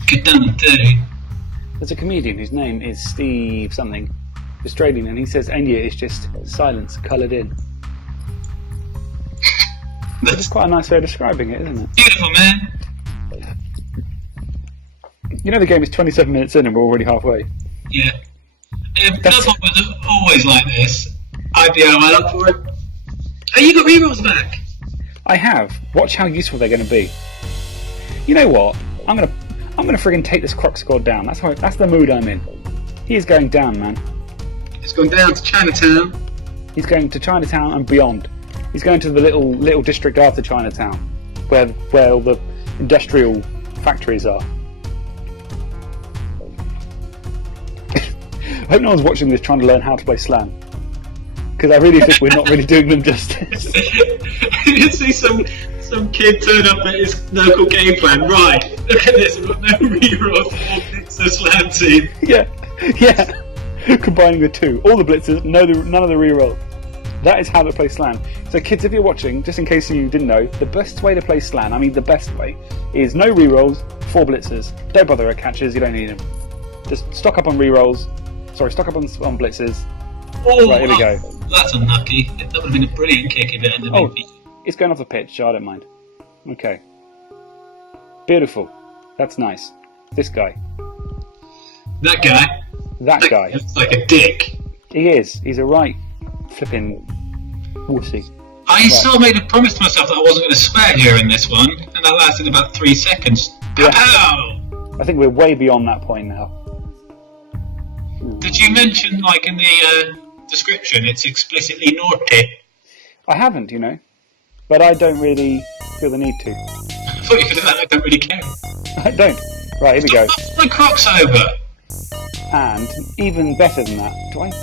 Get down and dirty. There's a comedian whose name is Steve something, Australian, and he says Enya is just silence coloured in. That's quite a nice way of describing it, isn't it? Beautiful, man. You know the game is 27 minutes in and we're already halfway. Yeah. If Bloodborne was always like this, I'd be on my up for it. Oh, you got rerolls back. I have. Watch how useful they're going to be. You know what? I'm gonna friggin' take this croc squad down. That's the mood I'm in. He is going down, man. He's gone down to Chinatown. He's going to Chinatown and beyond. He's going to the little district after Chinatown, where all the industrial factories are. I hope no one's watching this trying to learn how to play slann, because I really think we're not really doing them justice. You see some kid turn up at his local game plan. Right, look at this. We've got no rerolls. It's the slann team. Yeah. Combining the two, all the blitzers, none of the reroll. That is how to play slann. So kids, if you're watching, just in case you didn't know, the best way to play slann, I mean the best way, is no rerolls, 4 blitzers. Don't bother at catches, you don't need them. Just stock up on rerolls. Sorry, stock up on blitzers. Oh, right, here we go. That's unlucky. That would have been a brilliant kick if it ended up being. It's going off the pitch, so I don't mind. Okay. Beautiful. That's nice. This guy. That guy. That guy. Looks like a dick. He is. He's a right flipping wussy. I sort of made a promise to myself that I wasn't going to swear here in this one, and that lasted about 3 seconds. Yeah. Pow! I think we're way beyond that point now. Did you mention, like in the description, it's explicitly naughty? I haven't, you know. But I don't really feel the need to. I thought you could have said I don't really care. I don't. Right, here we go. My Crocs over. And even better than that, Don't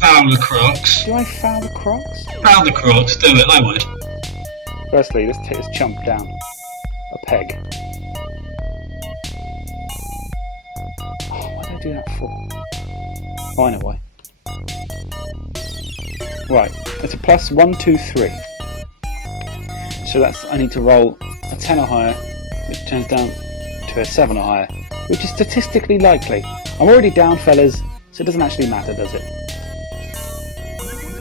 foul the Crocs. do I foul the crocs? Foul the Crocs, do it, I would. Firstly, let's take this chump down a peg. Oh, what did I do that for? Oh, I know why. Right, it's a plus 1, 2, 3. So I need to roll a 10 or higher, which turns down to a 7 or higher, which is statistically likely. I'm already down, fellas, so it doesn't actually matter, does it?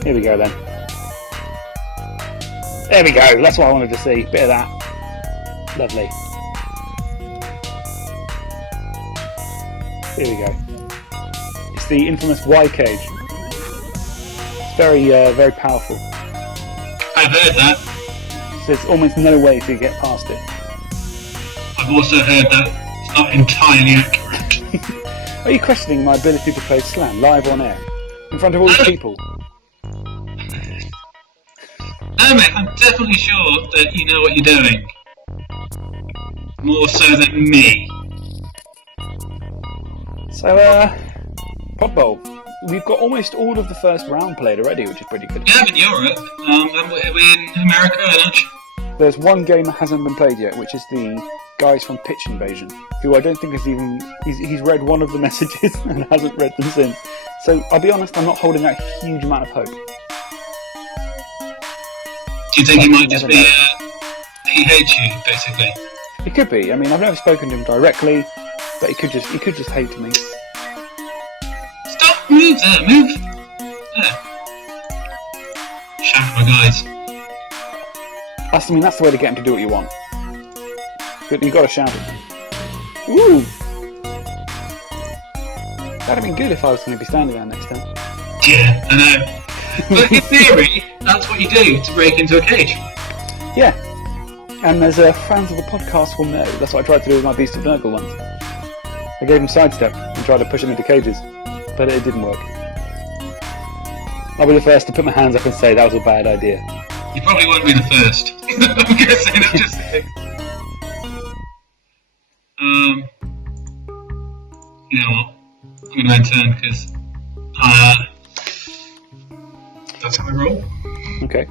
Here we go then. There we go, that's what I wanted to see. Bit of that. Lovely. Here we go. It's the infamous Y cage. It's very powerful. I've heard that. So there's almost no way to get past it. I've also heard that it's not entirely accurate. Are you questioning my ability to play slann live on air? In front of all these people? No, mate, I'm definitely sure that you know what you're doing. More so than me. So, Pod Bowl. We've got almost all of the first round played already, which is pretty good. Yeah, I'm in Europe. And we're in America, aren't you? There's one game that hasn't been played yet, which is the guys from Pitch Invasion, who I don't think has even... He's read one of the messages and hasn't read them since. So, I'll be honest, I'm not holding out a huge amount of hope. Do you think he might just be... he hates you, basically? It could be. I mean, I've never spoken to him directly, but he could just hate me. Stop! Move there, move! There. Shout at my guys. That's the way to get him to do what you want. But you've got to shout at him. Ooh! That'd have been good if I was going to be standing there next time. Yeah, I know. But in theory, that's what you do to break into a cage. Yeah. And as fans of the podcast will know, that's what I tried to do with my Beast of Nurgle once. I gave him sidestep and tried to push him into cages, but it didn't work. I'll be the first to put my hands up and say that was a bad idea. You probably won't be the first. I'm guessing, I'm just saying. You know what? I'm going to end turn because that's how I roll. Okay.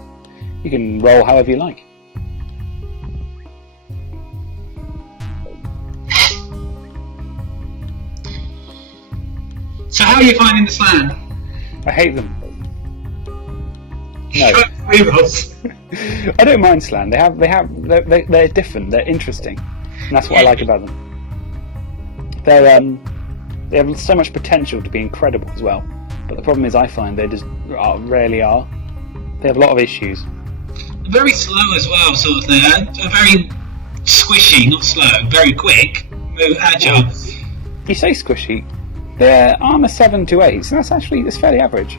You can roll however you like. So how are you finding the slann? I hate them. No. I don't mind slann. They're different. They're interesting, and that's what I like about them. They have so much potential to be incredible as well. But the problem is, I find they just rarely are. They have a lot of issues. Very slow as well, sort of thing. Very squishy, not slow. Very quick, agile. You say squishy. Their armor 7 to 8, so that's fairly average.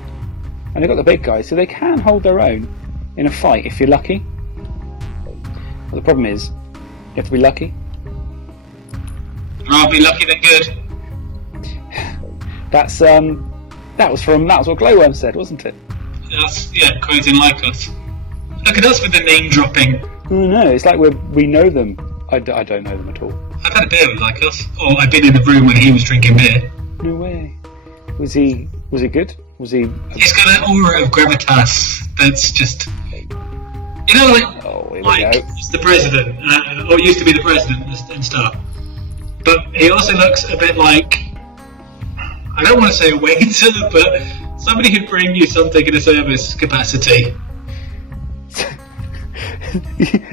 And they've got the big guys, so they can hold their own in a fight if you're lucky. But the problem is, you have to be lucky. I'll be lucky than good. That was what Glowworm said, wasn't it? Quoting Lycos. Look at us with the name dropping. Oh no, it's like we know them. I don't know them at all. I've had a beer with Lycos, or I've been in the room when he was drinking beer. No way. Was he good? Was he? He's got an aura of gravitas that's just, like he's the president, or used to be the president and stuff. But he also looks a bit like, I don't want to say a waiter, but somebody who'd bring you something in a service capacity.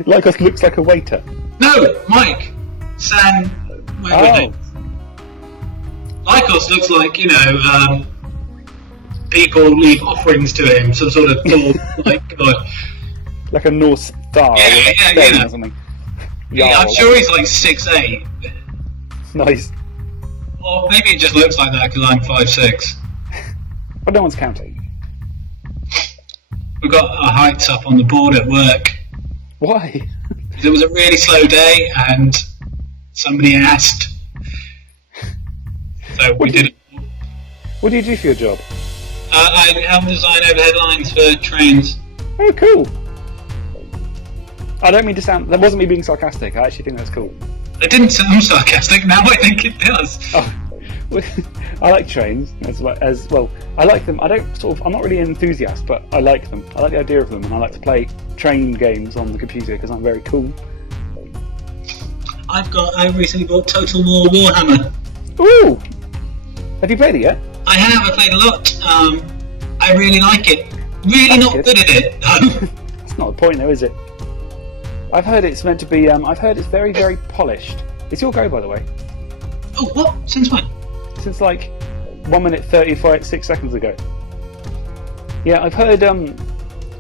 Lycos looks like a waiter. No, Mike. Sam. Lycos looks like, people leave offerings to him, some sort of like a North Star or something. Yeah, I'm sure he's like 6'8". Nice. Or maybe it just looks like that because I'm 5'6". But no one's counting. We've got our heights up on the board at work. Why? It was a really slow day and somebody asked. So we did it. What do you do for your job? I help design overhead lines for trains. Oh, cool. I don't mean to sound... That wasn't me being sarcastic. I actually think that's cool. It didn't sound sarcastic. Now I think it does. Oh, I like trains as well. I like them. I'm not really an enthusiast, but I like them. I like the idea of them, and I like to play train games on the computer because I'm very cool. I recently bought Total War Warhammer. Ooh! Have you played it yet? I have. I played a lot. I really like it. Really That's not good at it, though. That's not the point, though, is it? I've heard it's meant to be. I've heard it's very, very polished. It's your go, by the way. Oh, what? Since when? Since like 1 minute 36 seconds ago. Yeah, I've heard.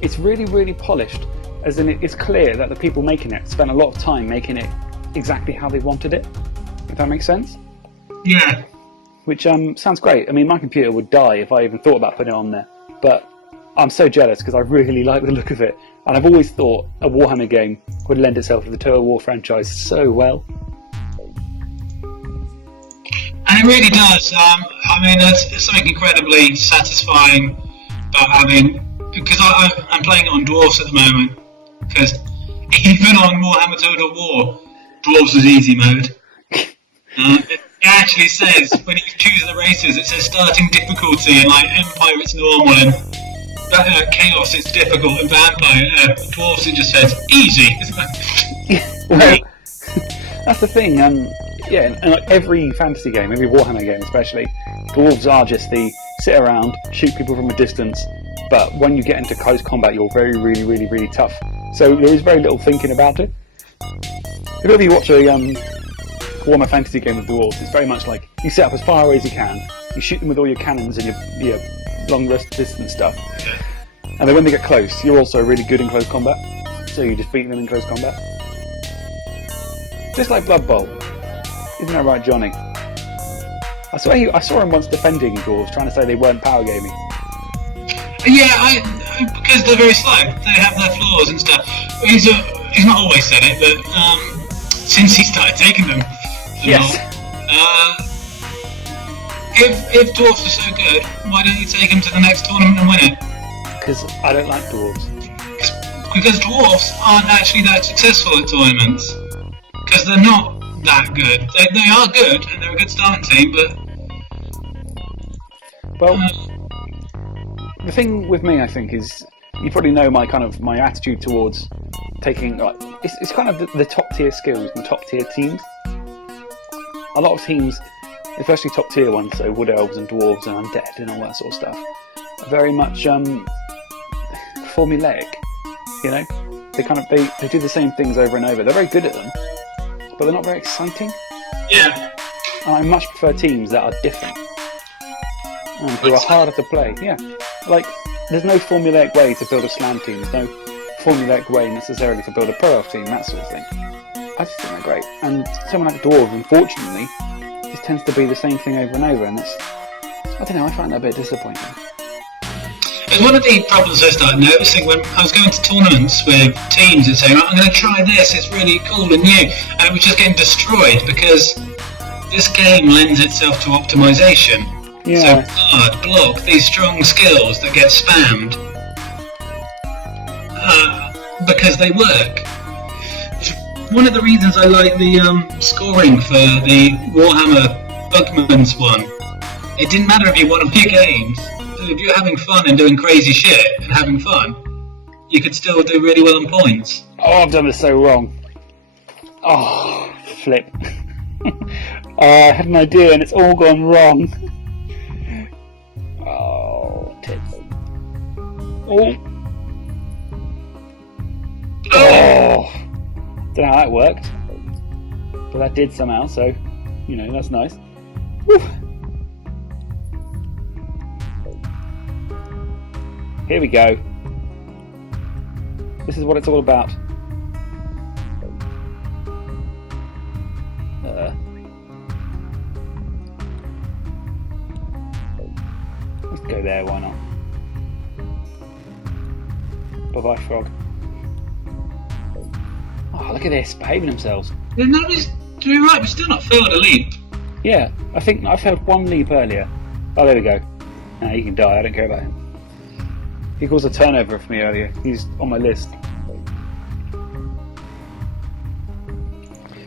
It's really, really polished. As in, it's clear that the people making it spent a lot of time making it exactly how they wanted it. If that makes sense. Yeah. Which sounds great. I mean, my computer would die if I even thought about putting it on there. But I'm so jealous because I really like the look of it. And I've always thought a Warhammer game would lend itself to the Total War franchise so well. And it really does. I mean, there's something incredibly satisfying about having... Because I'm playing it on Dwarfs at the moment. Because even on Warhammer Total War, Dwarfs is easy mode. It actually says, when you choose the races, it says starting difficulty, and like Empire it's normal, and Chaos it's difficult, and Vampire, Dwarfs it just says easy. Well, that's the thing, and like every fantasy game, every Warhammer game especially, Dwarves are just the sit around, shoot people from a distance, but when you get into close combat you're very, really, really, really tough. So there is very little thinking about it. If ever you watch a Warhammer fantasy game with Dwarves, it's very much like you set up as far away as you can, you shoot them with all your cannons and your long distance stuff, and then when they get close, you're also really good in close combat, so you just beat them in close combat. Just like Blood Bowl. Isn't that right, Johnny? I saw him once defending Dwarves, trying to say they weren't power gaming. Yeah, because they're very slow. They have their flaws and stuff. He's not always said it, but since he started taking them, yes. If Dwarfs are so good, why don't you take him to the next tournament and win it? Because I don't like Dwarves. Because Dwarfs aren't actually that successful at tournaments. Because they're not that good. They are good, and they're a good starting team, but... Well, the thing with me, I think, is you probably know my attitude towards taking... it's kind of the top tier skills and the top tier teams. A lot of teams especially top tier ones, so wood elves and dwarves and undead and all that sort of stuff, are very much formulaic. You know, they do the same things over and over. They're very good at them, but they're not very exciting. Yeah. And I much prefer teams that are different and who are harder to play. Yeah, like there's no formulaic way to build a slann team. There's no formulaic way necessarily to build a pro elf team. That sort of thing. I just think they're great. And someone like dwarves, unfortunately, just tends to be the same thing over and over, and it's, I don't know, I find that a bit disappointing. And one of the problems I started noticing when I was going to tournaments with teams and saying, I'm going to try this, it's really cool and new, and it was just getting destroyed because this game lends itself to optimization. Yeah. So guard, block, these strong skills that get spammed because they work. One of the reasons I like the scoring for the Warhammer Bugman's one, it didn't matter if you won all your games. If you're having fun and doing crazy shit and having fun, you could still do really well on points. Oh, I've done this so wrong. Oh, flip. I had an idea and it's all gone wrong. Oh, tits. Oh. Oh. Don't know how that worked, but that did somehow, so, you know, that's nice. Woo. Here we go. This is what it's all about. Let's go there, why not? Bye-bye, frog. Oh, look at this, behaving themselves. Yeah, no, he's doing right, but still not failed a leap. Yeah, I think I failed one leap earlier. Oh, there we go. Nah, he can die, I don't care about him. He caused a turnover for me earlier. He's on my list.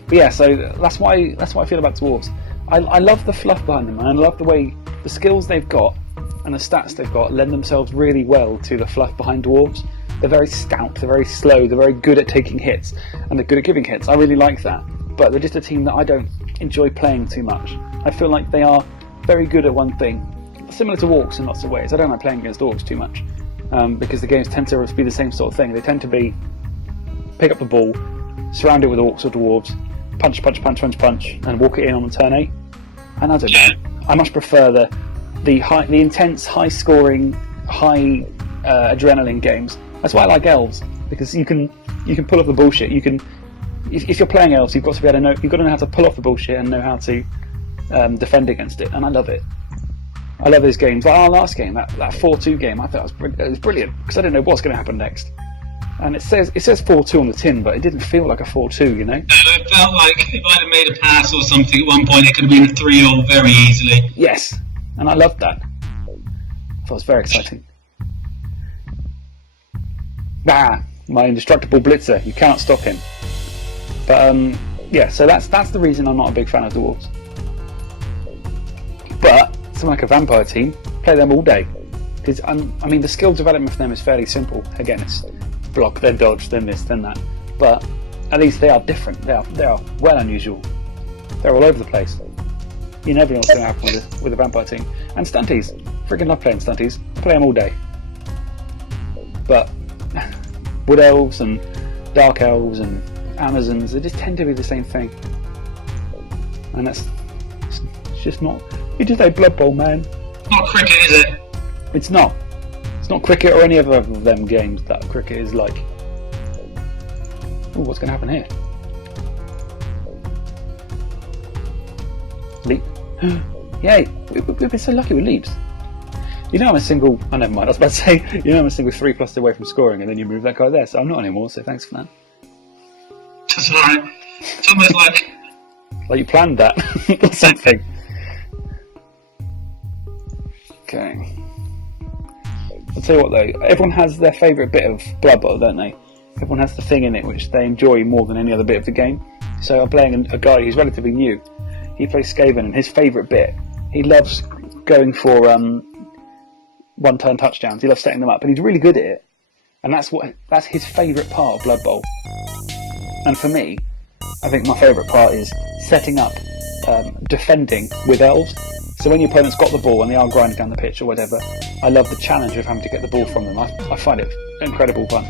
But yeah, so that's what I feel about dwarves. I love the fluff behind them, and I love the way the skills they've got and the stats they've got lend themselves really well to the fluff behind dwarves. They're very stout, they're very slow, they're very good at taking hits, and they're good at giving hits. I really like that. But they're just a team that I don't enjoy playing too much. I feel like they are very good at one thing. Similar to orcs in lots of ways. I don't like playing against orcs too much. Because the games tend to be the same sort of thing. They tend to be pick up the ball, surround it with orcs or dwarves, punch, punch, punch, punch, punch, and walk it in on turn 8. And I don't know. I much prefer the intense, high-scoring, high adrenaline games. That's why I like elves, because you can pull off the bullshit. You can, if you're playing elves, you've got to be able to know. You've got to know how to pull off the bullshit and know how to defend against it. And I love it. I love those games. Like our last game, that 4-2 game, I thought it was brilliant because I didn't know what's going to happen next. And it says 4-2 on the tin, but it didn't feel like a 4-2, you know. It felt like if I'd have made a pass or something at one point, it could have been a 3-all very easily. Yes, and I loved that. I thought it was very exciting. My indestructible blitzer. You cannot stop him. But yeah, so that's the reason I'm not a big fan of dwarves. But something like a vampire team, play them all day. Because I mean, the skill development for them is fairly simple. Again, it's block, then dodge, then this, then that. But at least they are different. They are well unusual. They're all over the place. You never know what's going to happen with a vampire team. And stunties, freaking love playing stunties. Play them all day. But wood elves and dark elves and Amazons, they just tend to be the same thing. And it's just not. It's just a Blood Bowl, man. Not cricket, is it? It's not. It's not cricket or any other of them games that cricket is like. Ooh, what's going to happen here? Leap. Yay! We've been so lucky with leaps. You know I'm a single. Oh, never mind. I was about to say. You know I'm a single 3+ away from scoring, and then you move that guy there. So I'm not anymore. So thanks for that. That's alright. It's almost like you planned that or something. Okay. I'll tell you what though. Everyone has their favourite bit of Blood Bowl, don't they? Everyone has the thing in it which they enjoy more than any other bit of the game. So I'm playing a guy who's relatively new. He plays Skaven, and his favourite bit, he loves going for one-turn touchdowns. He loves setting them up, and he's really good at it. And that's his favourite part of Blood Bowl. And for me, I think my favourite part is setting up defending with elves. So when your opponent's got the ball and they are grinding down the pitch or whatever, I love the challenge of having to get the ball from them. I find it incredible fun.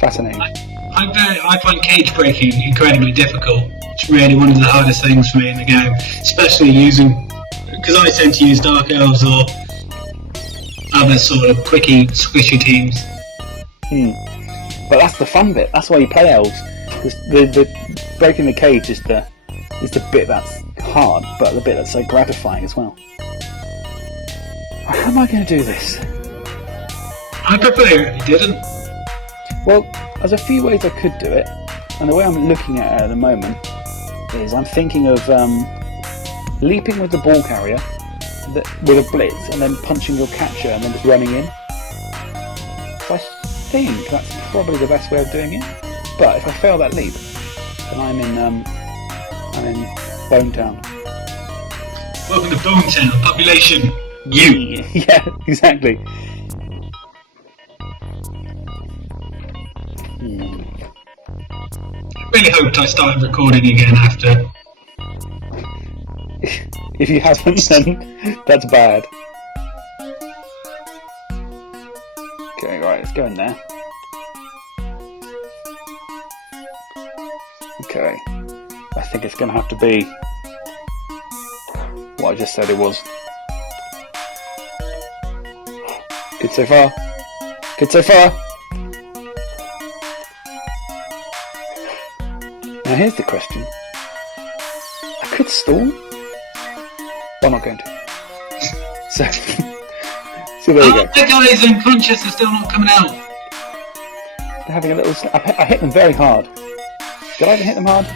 Fascinating. I find cage breaking incredibly difficult. It's really one of the hardest things for me in the game, especially because I tend to use Dark Elves or other sort of quickie, squishy teams. But that's the fun bit. That's why you play elves. The breaking the cage is the bit that's hard, but the bit that's so gratifying as well. How am I going to do this? I prefer it if you didn't. Well, there's a few ways I could do it, and the way I'm looking at it at the moment is I'm thinking of leaping with the ball carrier with a blitz and then punching your catcher and then just running in. So I think that's probably the best way of doing it. But if I fail that leap, then I'm in Bone Town. Welcome to Bone Town. Population you. Yeah, exactly. I really hoped I started recording again after. If you haven't, then that's bad. Okay, right, let's go in there. Okay, I think it's going to have to be what I just said it was. Good so far. Good so far. Now here's the question. I could stall. Well, I'm not going to. So there you go. The guys unconscious are still not coming out. They're having a little... I hit them very hard. Did I even hit them hard?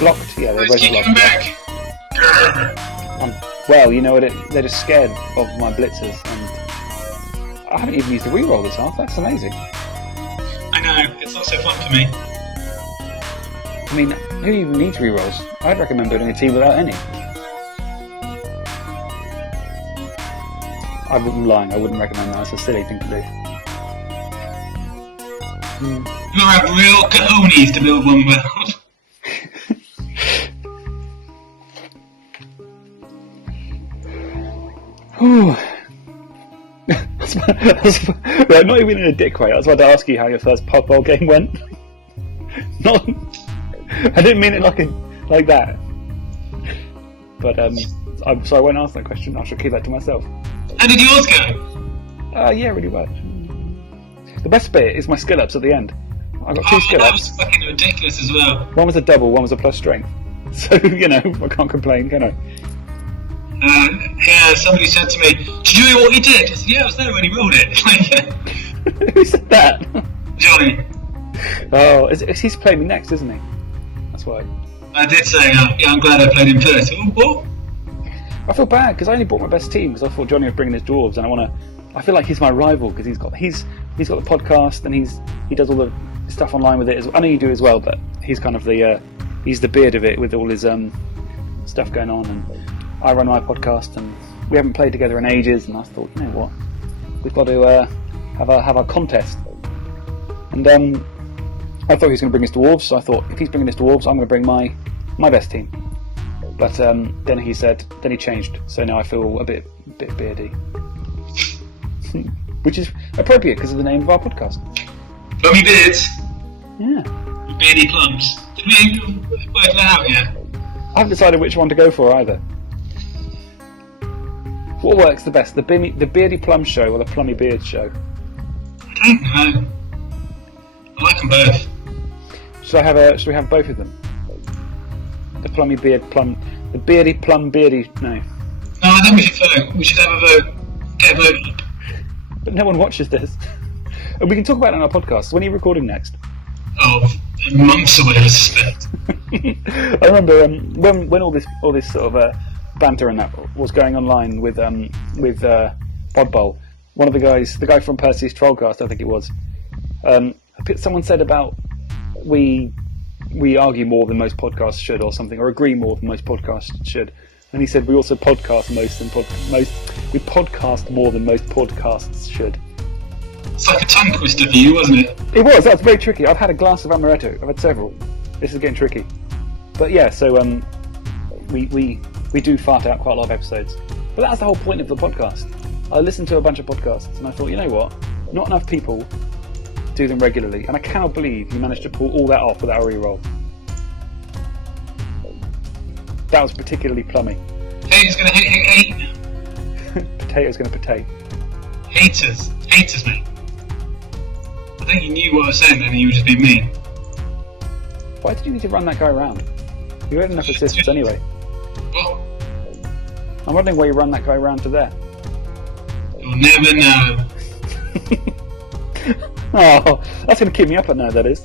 Blocked? Yeah, they're both blocked. Back. Well, you know what? They're just scared of my blitzers, and I haven't even used the reroll this half. That's amazing. I know, it's not so fun for me. I mean, who even needs rerolls? I'd recommend building a team without any. I'm lying, I wouldn't recommend that. It's a silly thing to do. You have real cojones to build one world. Right, not even in a dick way. I was about to ask you how your first Pod Bowl game went. Not, I didn't mean it like that. But so I won't ask that question. I shall keep that to myself. How did yours go? Yeah, really well. The best bit is my skill ups at the end. I got 2 skill that ups. was fucking ridiculous as well. One was a double, one was a plus strength. So I can't complain, can I? Yeah, somebody said to me, "Did you hear what he did?" I said, "Yeah, I was there when he rolled it." Who said that? Johnny. Oh, he's playing me next, isn't he? That's why. I did say, yeah, I'm glad I played him first. What? I feel bad because I only brought my best team because I thought Johnny would bring in his dwarves, and I feel like he's my rival because he's got the podcast and he does all the stuff online with it. I know you do as well, but he's kind of he's the beard of it with all his stuff going on, and I run my podcast, and we haven't played together in ages. And I thought, you know what, we've got to have a contest. And I thought he was going to bring his dwarves, so I thought if he's bringing his dwarves, I'm going to bring my best team. But then he changed, so now I feel a bit beardy, which is appropriate because of the name of our podcast. Plummy beards. Yeah. Beardy plums. Did we work that out yet? I haven't decided which one to go for either. What works the best, the Beardy Plum Show or the Plummy Beard Show? I don't know. I like them both. Should we have both of them? The Plummy Beard Plum, the Beardy Plum Beardy. No. No, I think we should vote. We should have a vote. Get a vote up. But no one watches this. And we can talk about it on our podcast. When are you recording next? Oh, months away, I suspect. I remember when all this sort of banter and that was going online with Pod Bowl. One of the guy from Percy's Trollcast, I think it was. Someone said about we argue more than most podcasts should, or something, or agree more than most podcasts should. And he said we also podcast we podcast more than most podcasts should. It's like a tongue twister for you, wasn't it? It was. That's very tricky. I've had a glass of amaretto. I've had several. This is getting tricky. But yeah, so we do fart out quite a lot of episodes. But that's the whole point of the podcast. I listened to a bunch of podcasts and I thought, you know what? Not enough people do them regularly, and I cannot believe you managed to pull all that off without a reroll. That was particularly plummy. Potato's gonna hate. Potato's gonna potato. Haters, mate. I think you knew what I was saying then and you were just being mean. Why did you need to run that guy around? You had enough assists anyway. What? I'm wondering why you run that guy around to there. You'll never know. Oh, that's going to keep me up at night, that is.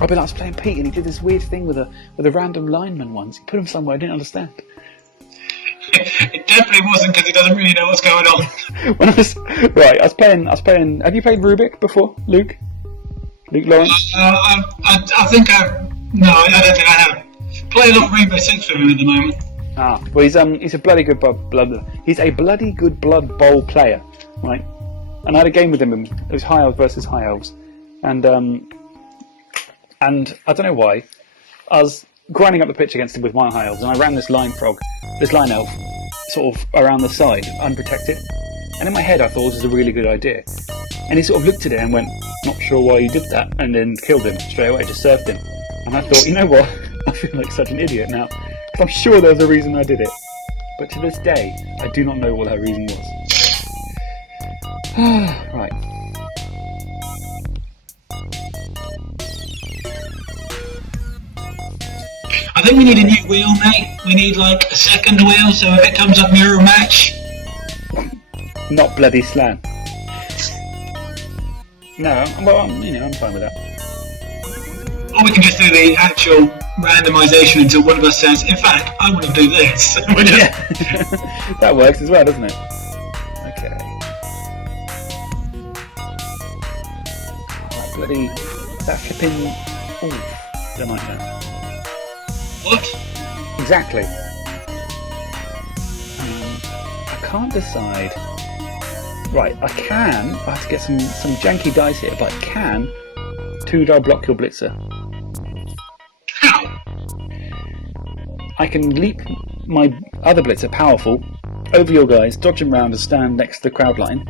I was playing Pete and he did this weird thing with a random lineman once. He put him somewhere I didn't understand. It definitely wasn't because he doesn't really know what's going on. I was playing. Have you played Rubik before, Luke? Luke Lawrence? I think no, I don't think I have. Playing off Rainbow Six with him at the moment. Ah, well, he's a bloody good he's a bloody good Blood Bowl player, right? And I had a game with him. It was High Elves versus High Elves, and I don't know why, I was grinding up the pitch against him with my High Elves, and I ran this line elf, sort of around the side, unprotected. And in my head, I thought this was a really good idea. And he sort of looked at it and went, "Not sure why you did that," and then killed him straight away. Just served him. And I thought, you know what? I feel like such an idiot now, because I'm sure there was a reason I did it. But to this day, I do not know what that reason was. Right. I think we need a new wheel, mate. We need like a second wheel, so if it comes up mirror match. Not bloody slann. No, well, I'm fine with that. Or we can just do the actual randomisation until one of us says, in fact, I want to do this. Yeah. That works as well, doesn't it? Okay. Oh, bloody... Is that flipping... Oh, don't like that. What? Exactly. I can't decide. Right, I have to get some janky dice here, but I can 2-die block your blitzer. How? I can leap my other blitzer, powerful, over your guys, dodge him round and stand next to the crowd line,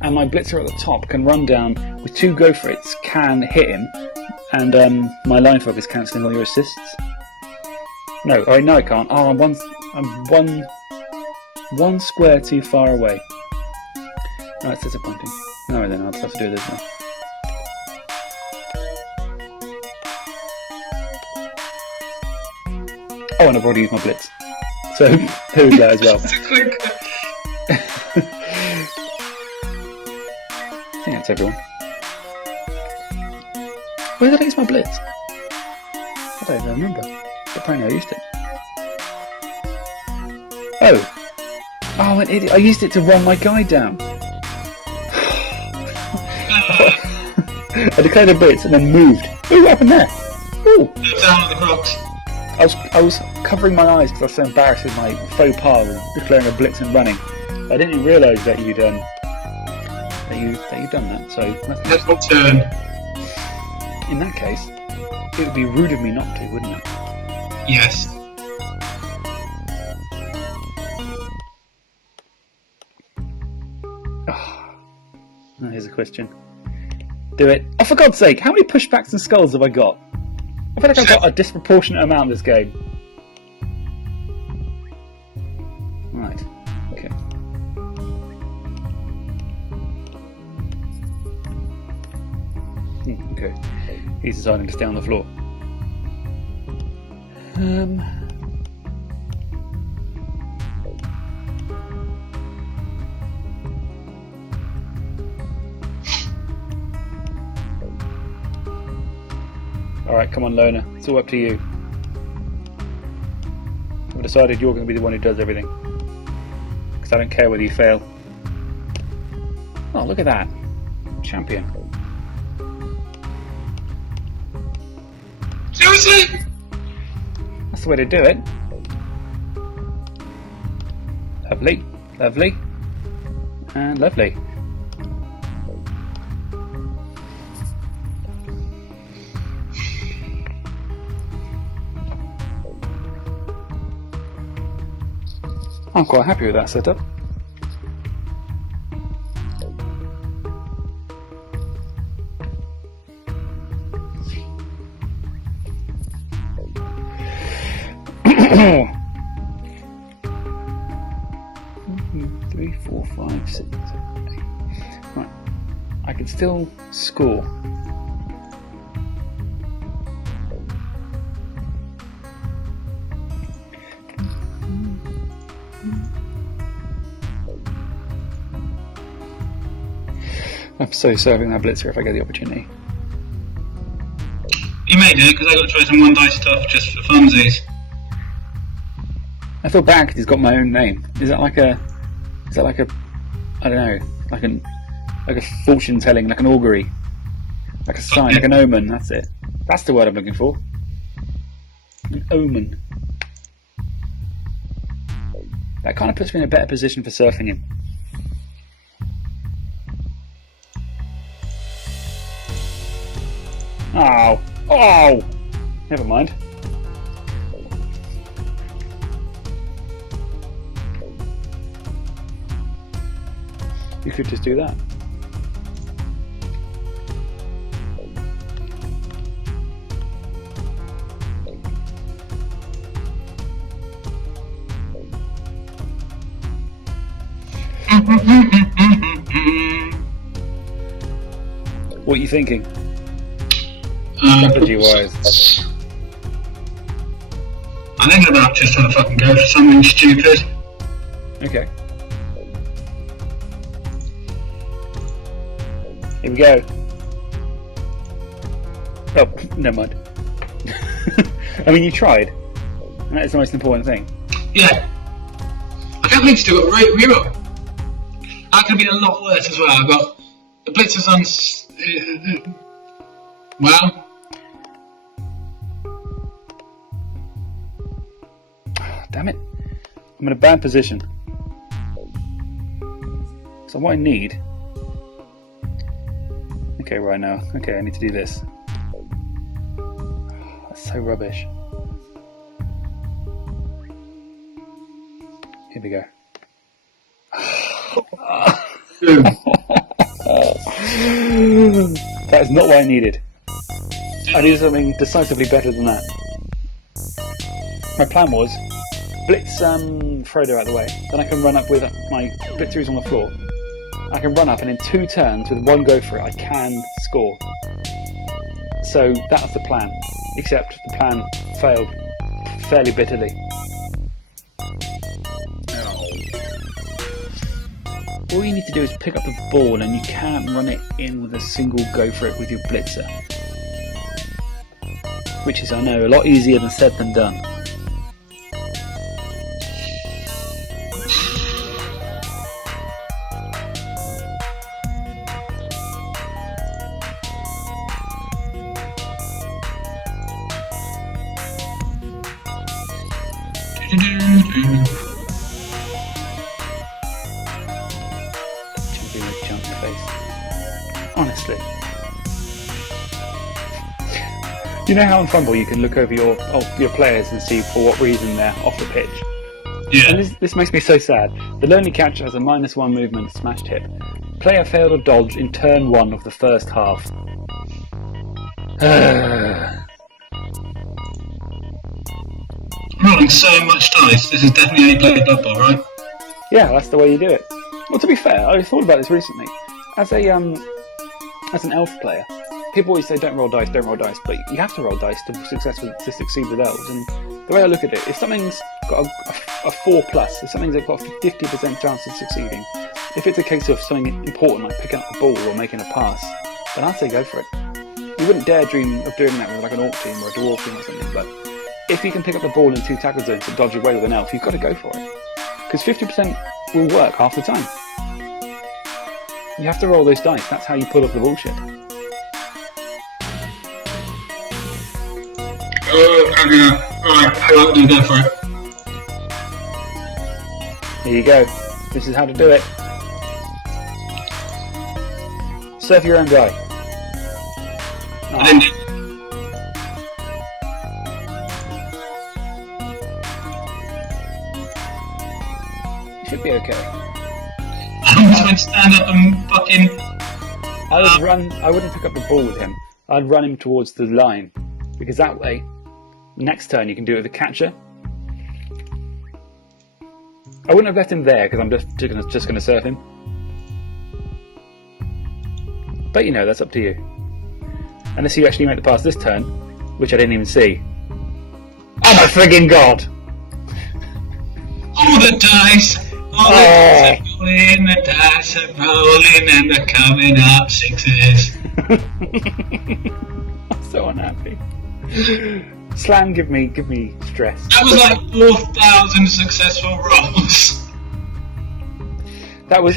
and my blitzer at the top can run down with 2 go-for-its, can hit him, and my line fog is cancelling all your assists. No, no I can't. Oh, I'm one square too far away. Oh, that's disappointing. No, then I'll just have to do this now. Oh, and I've already used my blitz. So, there is that as well. I think that's everyone. Where did I use my blitz? I don't even remember. But apparently I used it. Oh! Oh, an idiot. I used it to run my guy down. I declared a blitz and then moved. Ooh, what happened there? Ooh! Down the crocs. I was covering my eyes because I was so embarrassed with my faux pas with declaring a blitz and running. I didn't even realise that you'd done that. So that's my turn. In that case, it would be rude of me not to, wouldn't it? Yes. Oh, here's a question. Do it. Oh, for God's sake, how many pushbacks and skulls have I got? I feel like I've got a disproportionate amount in this game. Right. Okay. Okay. He's deciding to stay on the floor. Alright, come on, Loner. It's all up to you. I've decided you're going to be the one who does everything. Because I don't care whether you fail. Oh, look at that. Champion. Seriously? That's the way to do it. Lovely. Lovely. And lovely. I'm quite happy with that setup. Three, four, five, six, eight. Right. I can still score. I'm so serving that blitzer if I get the opportunity. You may do, because I got to try some one dice stuff just for funsies. I feel bad because he's got my own name. Is that like a, I don't know, like a fortune telling, like an augury, like a sign, like an omen? That's it. That's the word I'm looking for. An omen. That kind of puts me in a better position for surfing him. Oh, oh! Never mind. You could just do that. What are you thinking? Strategy wise. I think about just trying to fucking go for something stupid. Okay. Here we go. Oh, never mind. I mean, you tried. And that is the most important thing. Yeah. I can't believe you still got reroll. That could have been a lot worse as well. I've got the blitzers on. Well. Damn it. I'm in a bad position. So what I need... Okay, right now. Okay, I need to do this. That's so rubbish. Here we go. That is not what I needed. I needed something decisively better than that. My plan was blitz Frodo out of the way, then I can run up with my blitzer on the floor. I can run up and in 2 turns with one go for it I can score. So that was the plan, except the plan failed fairly bitterly. All you need to do is pick up the ball and you can't run it in with a single go for it with your blitzer. Which is, I know, a lot easier than said than done. Jump face. Honestly. You know how on Fumble you can look over your players and see for what reason they're off the pitch? Yeah. And this makes me so sad. The lonely catcher has a -1 movement smashed hip. Player failed a dodge in turn 1 of the first half. Rolling so much dice. This is definitely how you play Blood Bowl, right? Yeah, that's the way you do it. Well, to be fair, I thought about this recently. As an elf player, people always say don't roll dice, but you have to roll dice to succeed with elves. And the way I look at it, if something's got a 4+, if something's got a 50% chance of succeeding, if it's a case of something important like picking up the ball or making a pass, then I'd say go for it. You wouldn't dare dream of doing that with like an orc team or a dwarf team or something, but if you can pick up the ball in 2 tackle zones and dodge away with an elf, you've got to go for it. Because 50% will work half the time. You have to roll those dice, that's how you pull off the bullshit. Alright, how do you go for it? Here you go. This is how to do it. Serve your own guy. I didn't. Should be okay. I'm trying to stand up and fucking. I would run. I wouldn't pick up the ball with him. I'd run him towards the line, because that way, next turn you can do it with the catcher. I wouldn't have left him there because I'm just going to serve him. But you know, that's up to you. Unless you actually make the pass this turn, which I didn't even see. Oh my friggin' god! Oh, the dice! Oh, the dice are rolling and they're coming up sixes. I'm so unhappy. Slann, give me stress. That was like 4,000 successful rolls. That was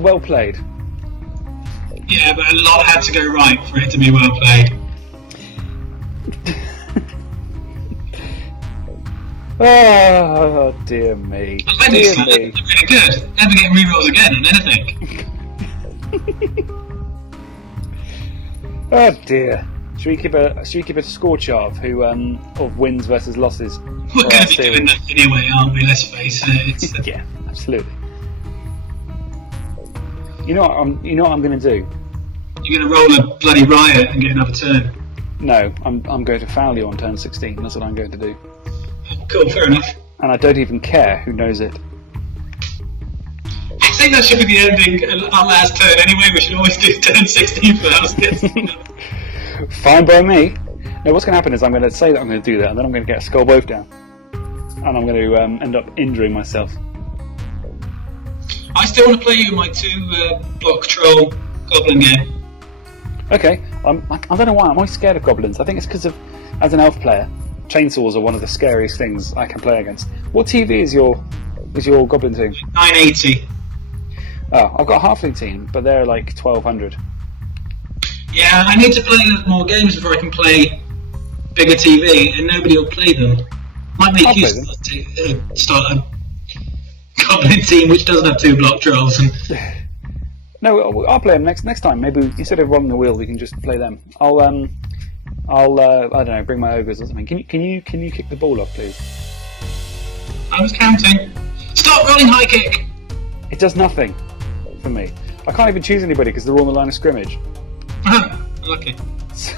well played. Yeah, but a lot had to go right for it to be well played. Oh dear me. I think it's really good. Never get rerolls again on anything. Oh dear. Should we keep a score chart of who of wins versus losses? We're going to be doing that anyway, aren't we? Let's face it. Yeah, absolutely. You know what I'm going to do? You're going to roll a bloody riot and get another turn. No, I'm going to foul you on turn 16. That's what I'm going to do. Cool, fair enough. And I don't even care who knows it. I think that should be the ending. Our last turn anyway. We should always do turn 16 first. Fine by me. Now what's going to happen is I'm going to say that I'm going to do that, and then I'm going to get a skull both down, and I'm going to end up injuring myself. I still want to play you my 2 block troll goblin game. Okay, I don't know why I'm always scared of goblins. I think it's because of, as an elf player, chainsaws are one of the scariest things I can play against. What TV is your goblin team? 980. Oh, I've got a halfling team, but they're like 1200. Yeah, I need to play more games before I can play bigger TV, and nobody will play them. Might make you start a goblin team which doesn't have 2 block trolls. And no, I'll play them next time. Maybe instead of rolling the wheel, we can just play them. I'll I don't know, bring my ogres or something. Can you kick the ball off, please? I was counting. Stop rolling high kick. It does nothing for me. I can't even choose anybody because they're all on the line of scrimmage. Lucky. So,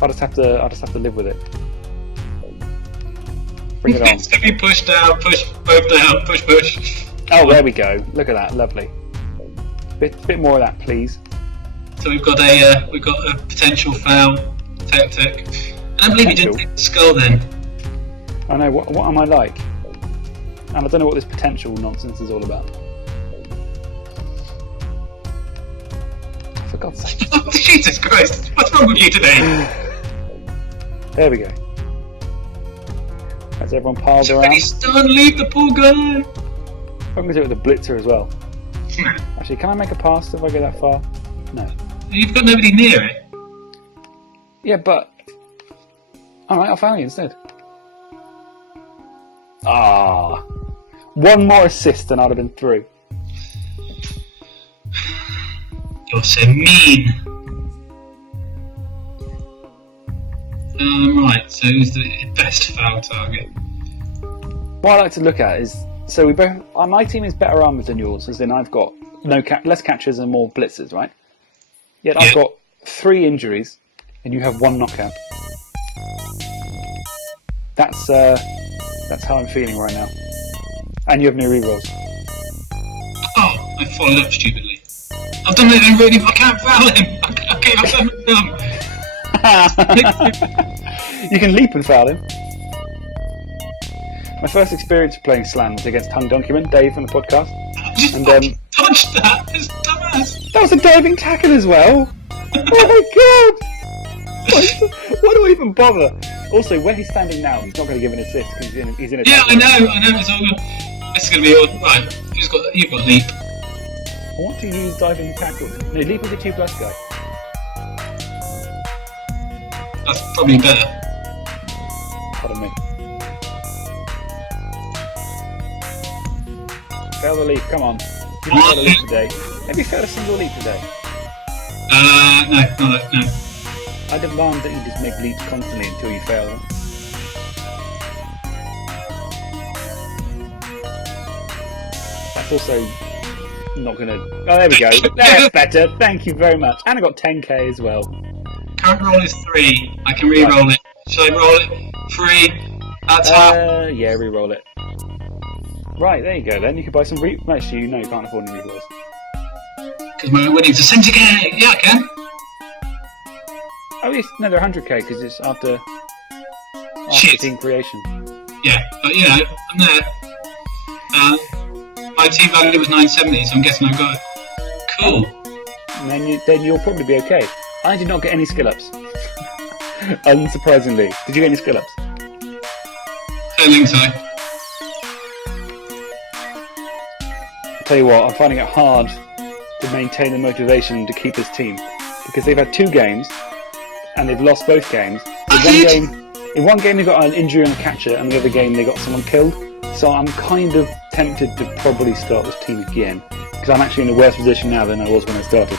I'll just have to live with it. Bring it on. It's going to be pushed down, push both down, push. Oh, there we go. Look at that, lovely. Bit more of that, please. So we've got a potential foul tactic. I don't believe you didn't take the skull then. I know. What am I like? And I don't know what this potential nonsense is all about. For God's sake. Oh, Jesus Christ! What's wrong with you today? There we go. Has everyone piled around? He's stunned, leave the poor guy! I'm going to do it with a blitzer as well. Actually, can I make a pass if I go that far? No. You've got nobody near it. Yeah, but... Alright, I'll foul you instead. Ah. One more assist and I'd have been through. You're so mean. Right, so who's the best foul target? What I like to look at is... So we both... my team is better armoured than yours, as in I've got less catches and more blitzers, right? Yet I've got 3 injuries and you have 1 knockout. That's how I'm feeling right now. And you have no rerolls. Oh, I followed up stupidly. I've done it already, but I can't foul him. Okay, I've done it. You can leap and foul him. My first experience of playing Slann was against Tongue Donkeyman, Dave from the podcast. And touched that. It's dumbass. That was a diving tackle as well. Oh my god! Why do I even bother? Also, where he's standing now, he's not going to give an assist because he's in a. Yeah, I know. It's all good. This is going to be all right. You've got leap. I want to use diving tackle. No, leap with the 2+ guy. That's probably better. Pardon me. Fail the leap, come on. You might fail a leap today. Have you failed a single leap today? No. I demand that you just make leaps constantly until you fail them. That's also not going to... Oh, there we go. That's better. Thank you very much. And I got 10k as well. Current roll is 3. I can re-roll it. Should I roll it? 3. That's half. Yeah, re-roll it. Right, there you go then. You can buy some Actually, no, you can't afford any re-rolls. Because my winnings are 70k. Yeah, I can. Oh, yes. No, they're 100k because it's after team creation. Yeah, but you know, I'm there. My team value was 970, so I'm guessing I got it. Cool. And then you'll probably be okay. I did not get any skill ups. Unsurprisingly. Did you get any skill ups? I don't think so. I'll tell you what, I'm finding it hard to maintain the motivation to keep this team because they've had 2 games and they've lost both games. In one game they got an injury on a catcher and the other game they got someone killed. So I'm kind of tempted to probably start this team again because I'm actually in a worse position now than I was when I started.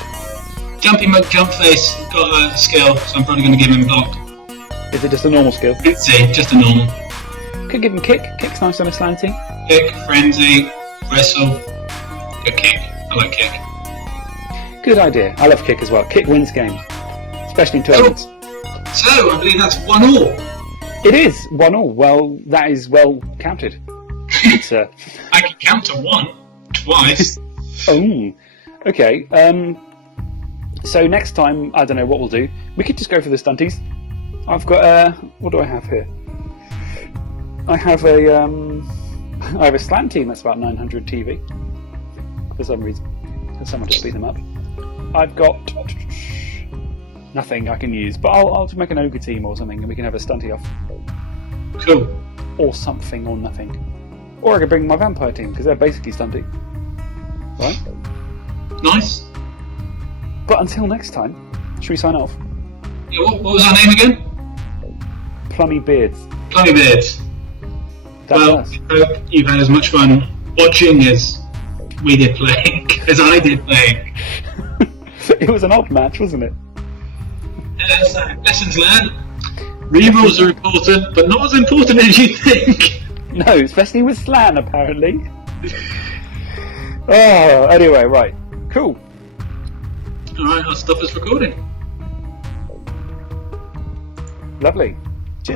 Jumpy Jumpface got a skill, so I'm probably going to give him block. Is it just a normal skill? See, just a normal. Could give him kick. Kick's nice on a slann team. Kick, frenzy, wrestle, good kick. I like kick. Good idea. I love kick as well. Kick wins games, especially in tournaments. So I believe that's 1-1. It is 1-1. Well, that is well counted. It's, I can count to 1 twice. Oh, okay. So next time, I don't know what we'll do. We could just go for the stunties. I've got what do I have here? I have a slann team that's about 900 TV for some reason. Someone just beat them up. I've got nothing I can use, but I'll make an ogre team or something, and we can have a stunty off. Cool. Or something or nothing. Or I could bring my vampire team because they're basically stunty. Right? Nice. But until next time, should we sign off? Yeah, what was our name again? Plummy Beards. Plummy Beards. Well, I hope you've had as much fun watching as we did playing, as I did playing. It was an odd match, wasn't it? Lessons learned. Rerolls are important, but not as important as you think. No, especially with slann, apparently. Oh, anyway, right. Cool. Alright, I'll stop this recording. Lovely.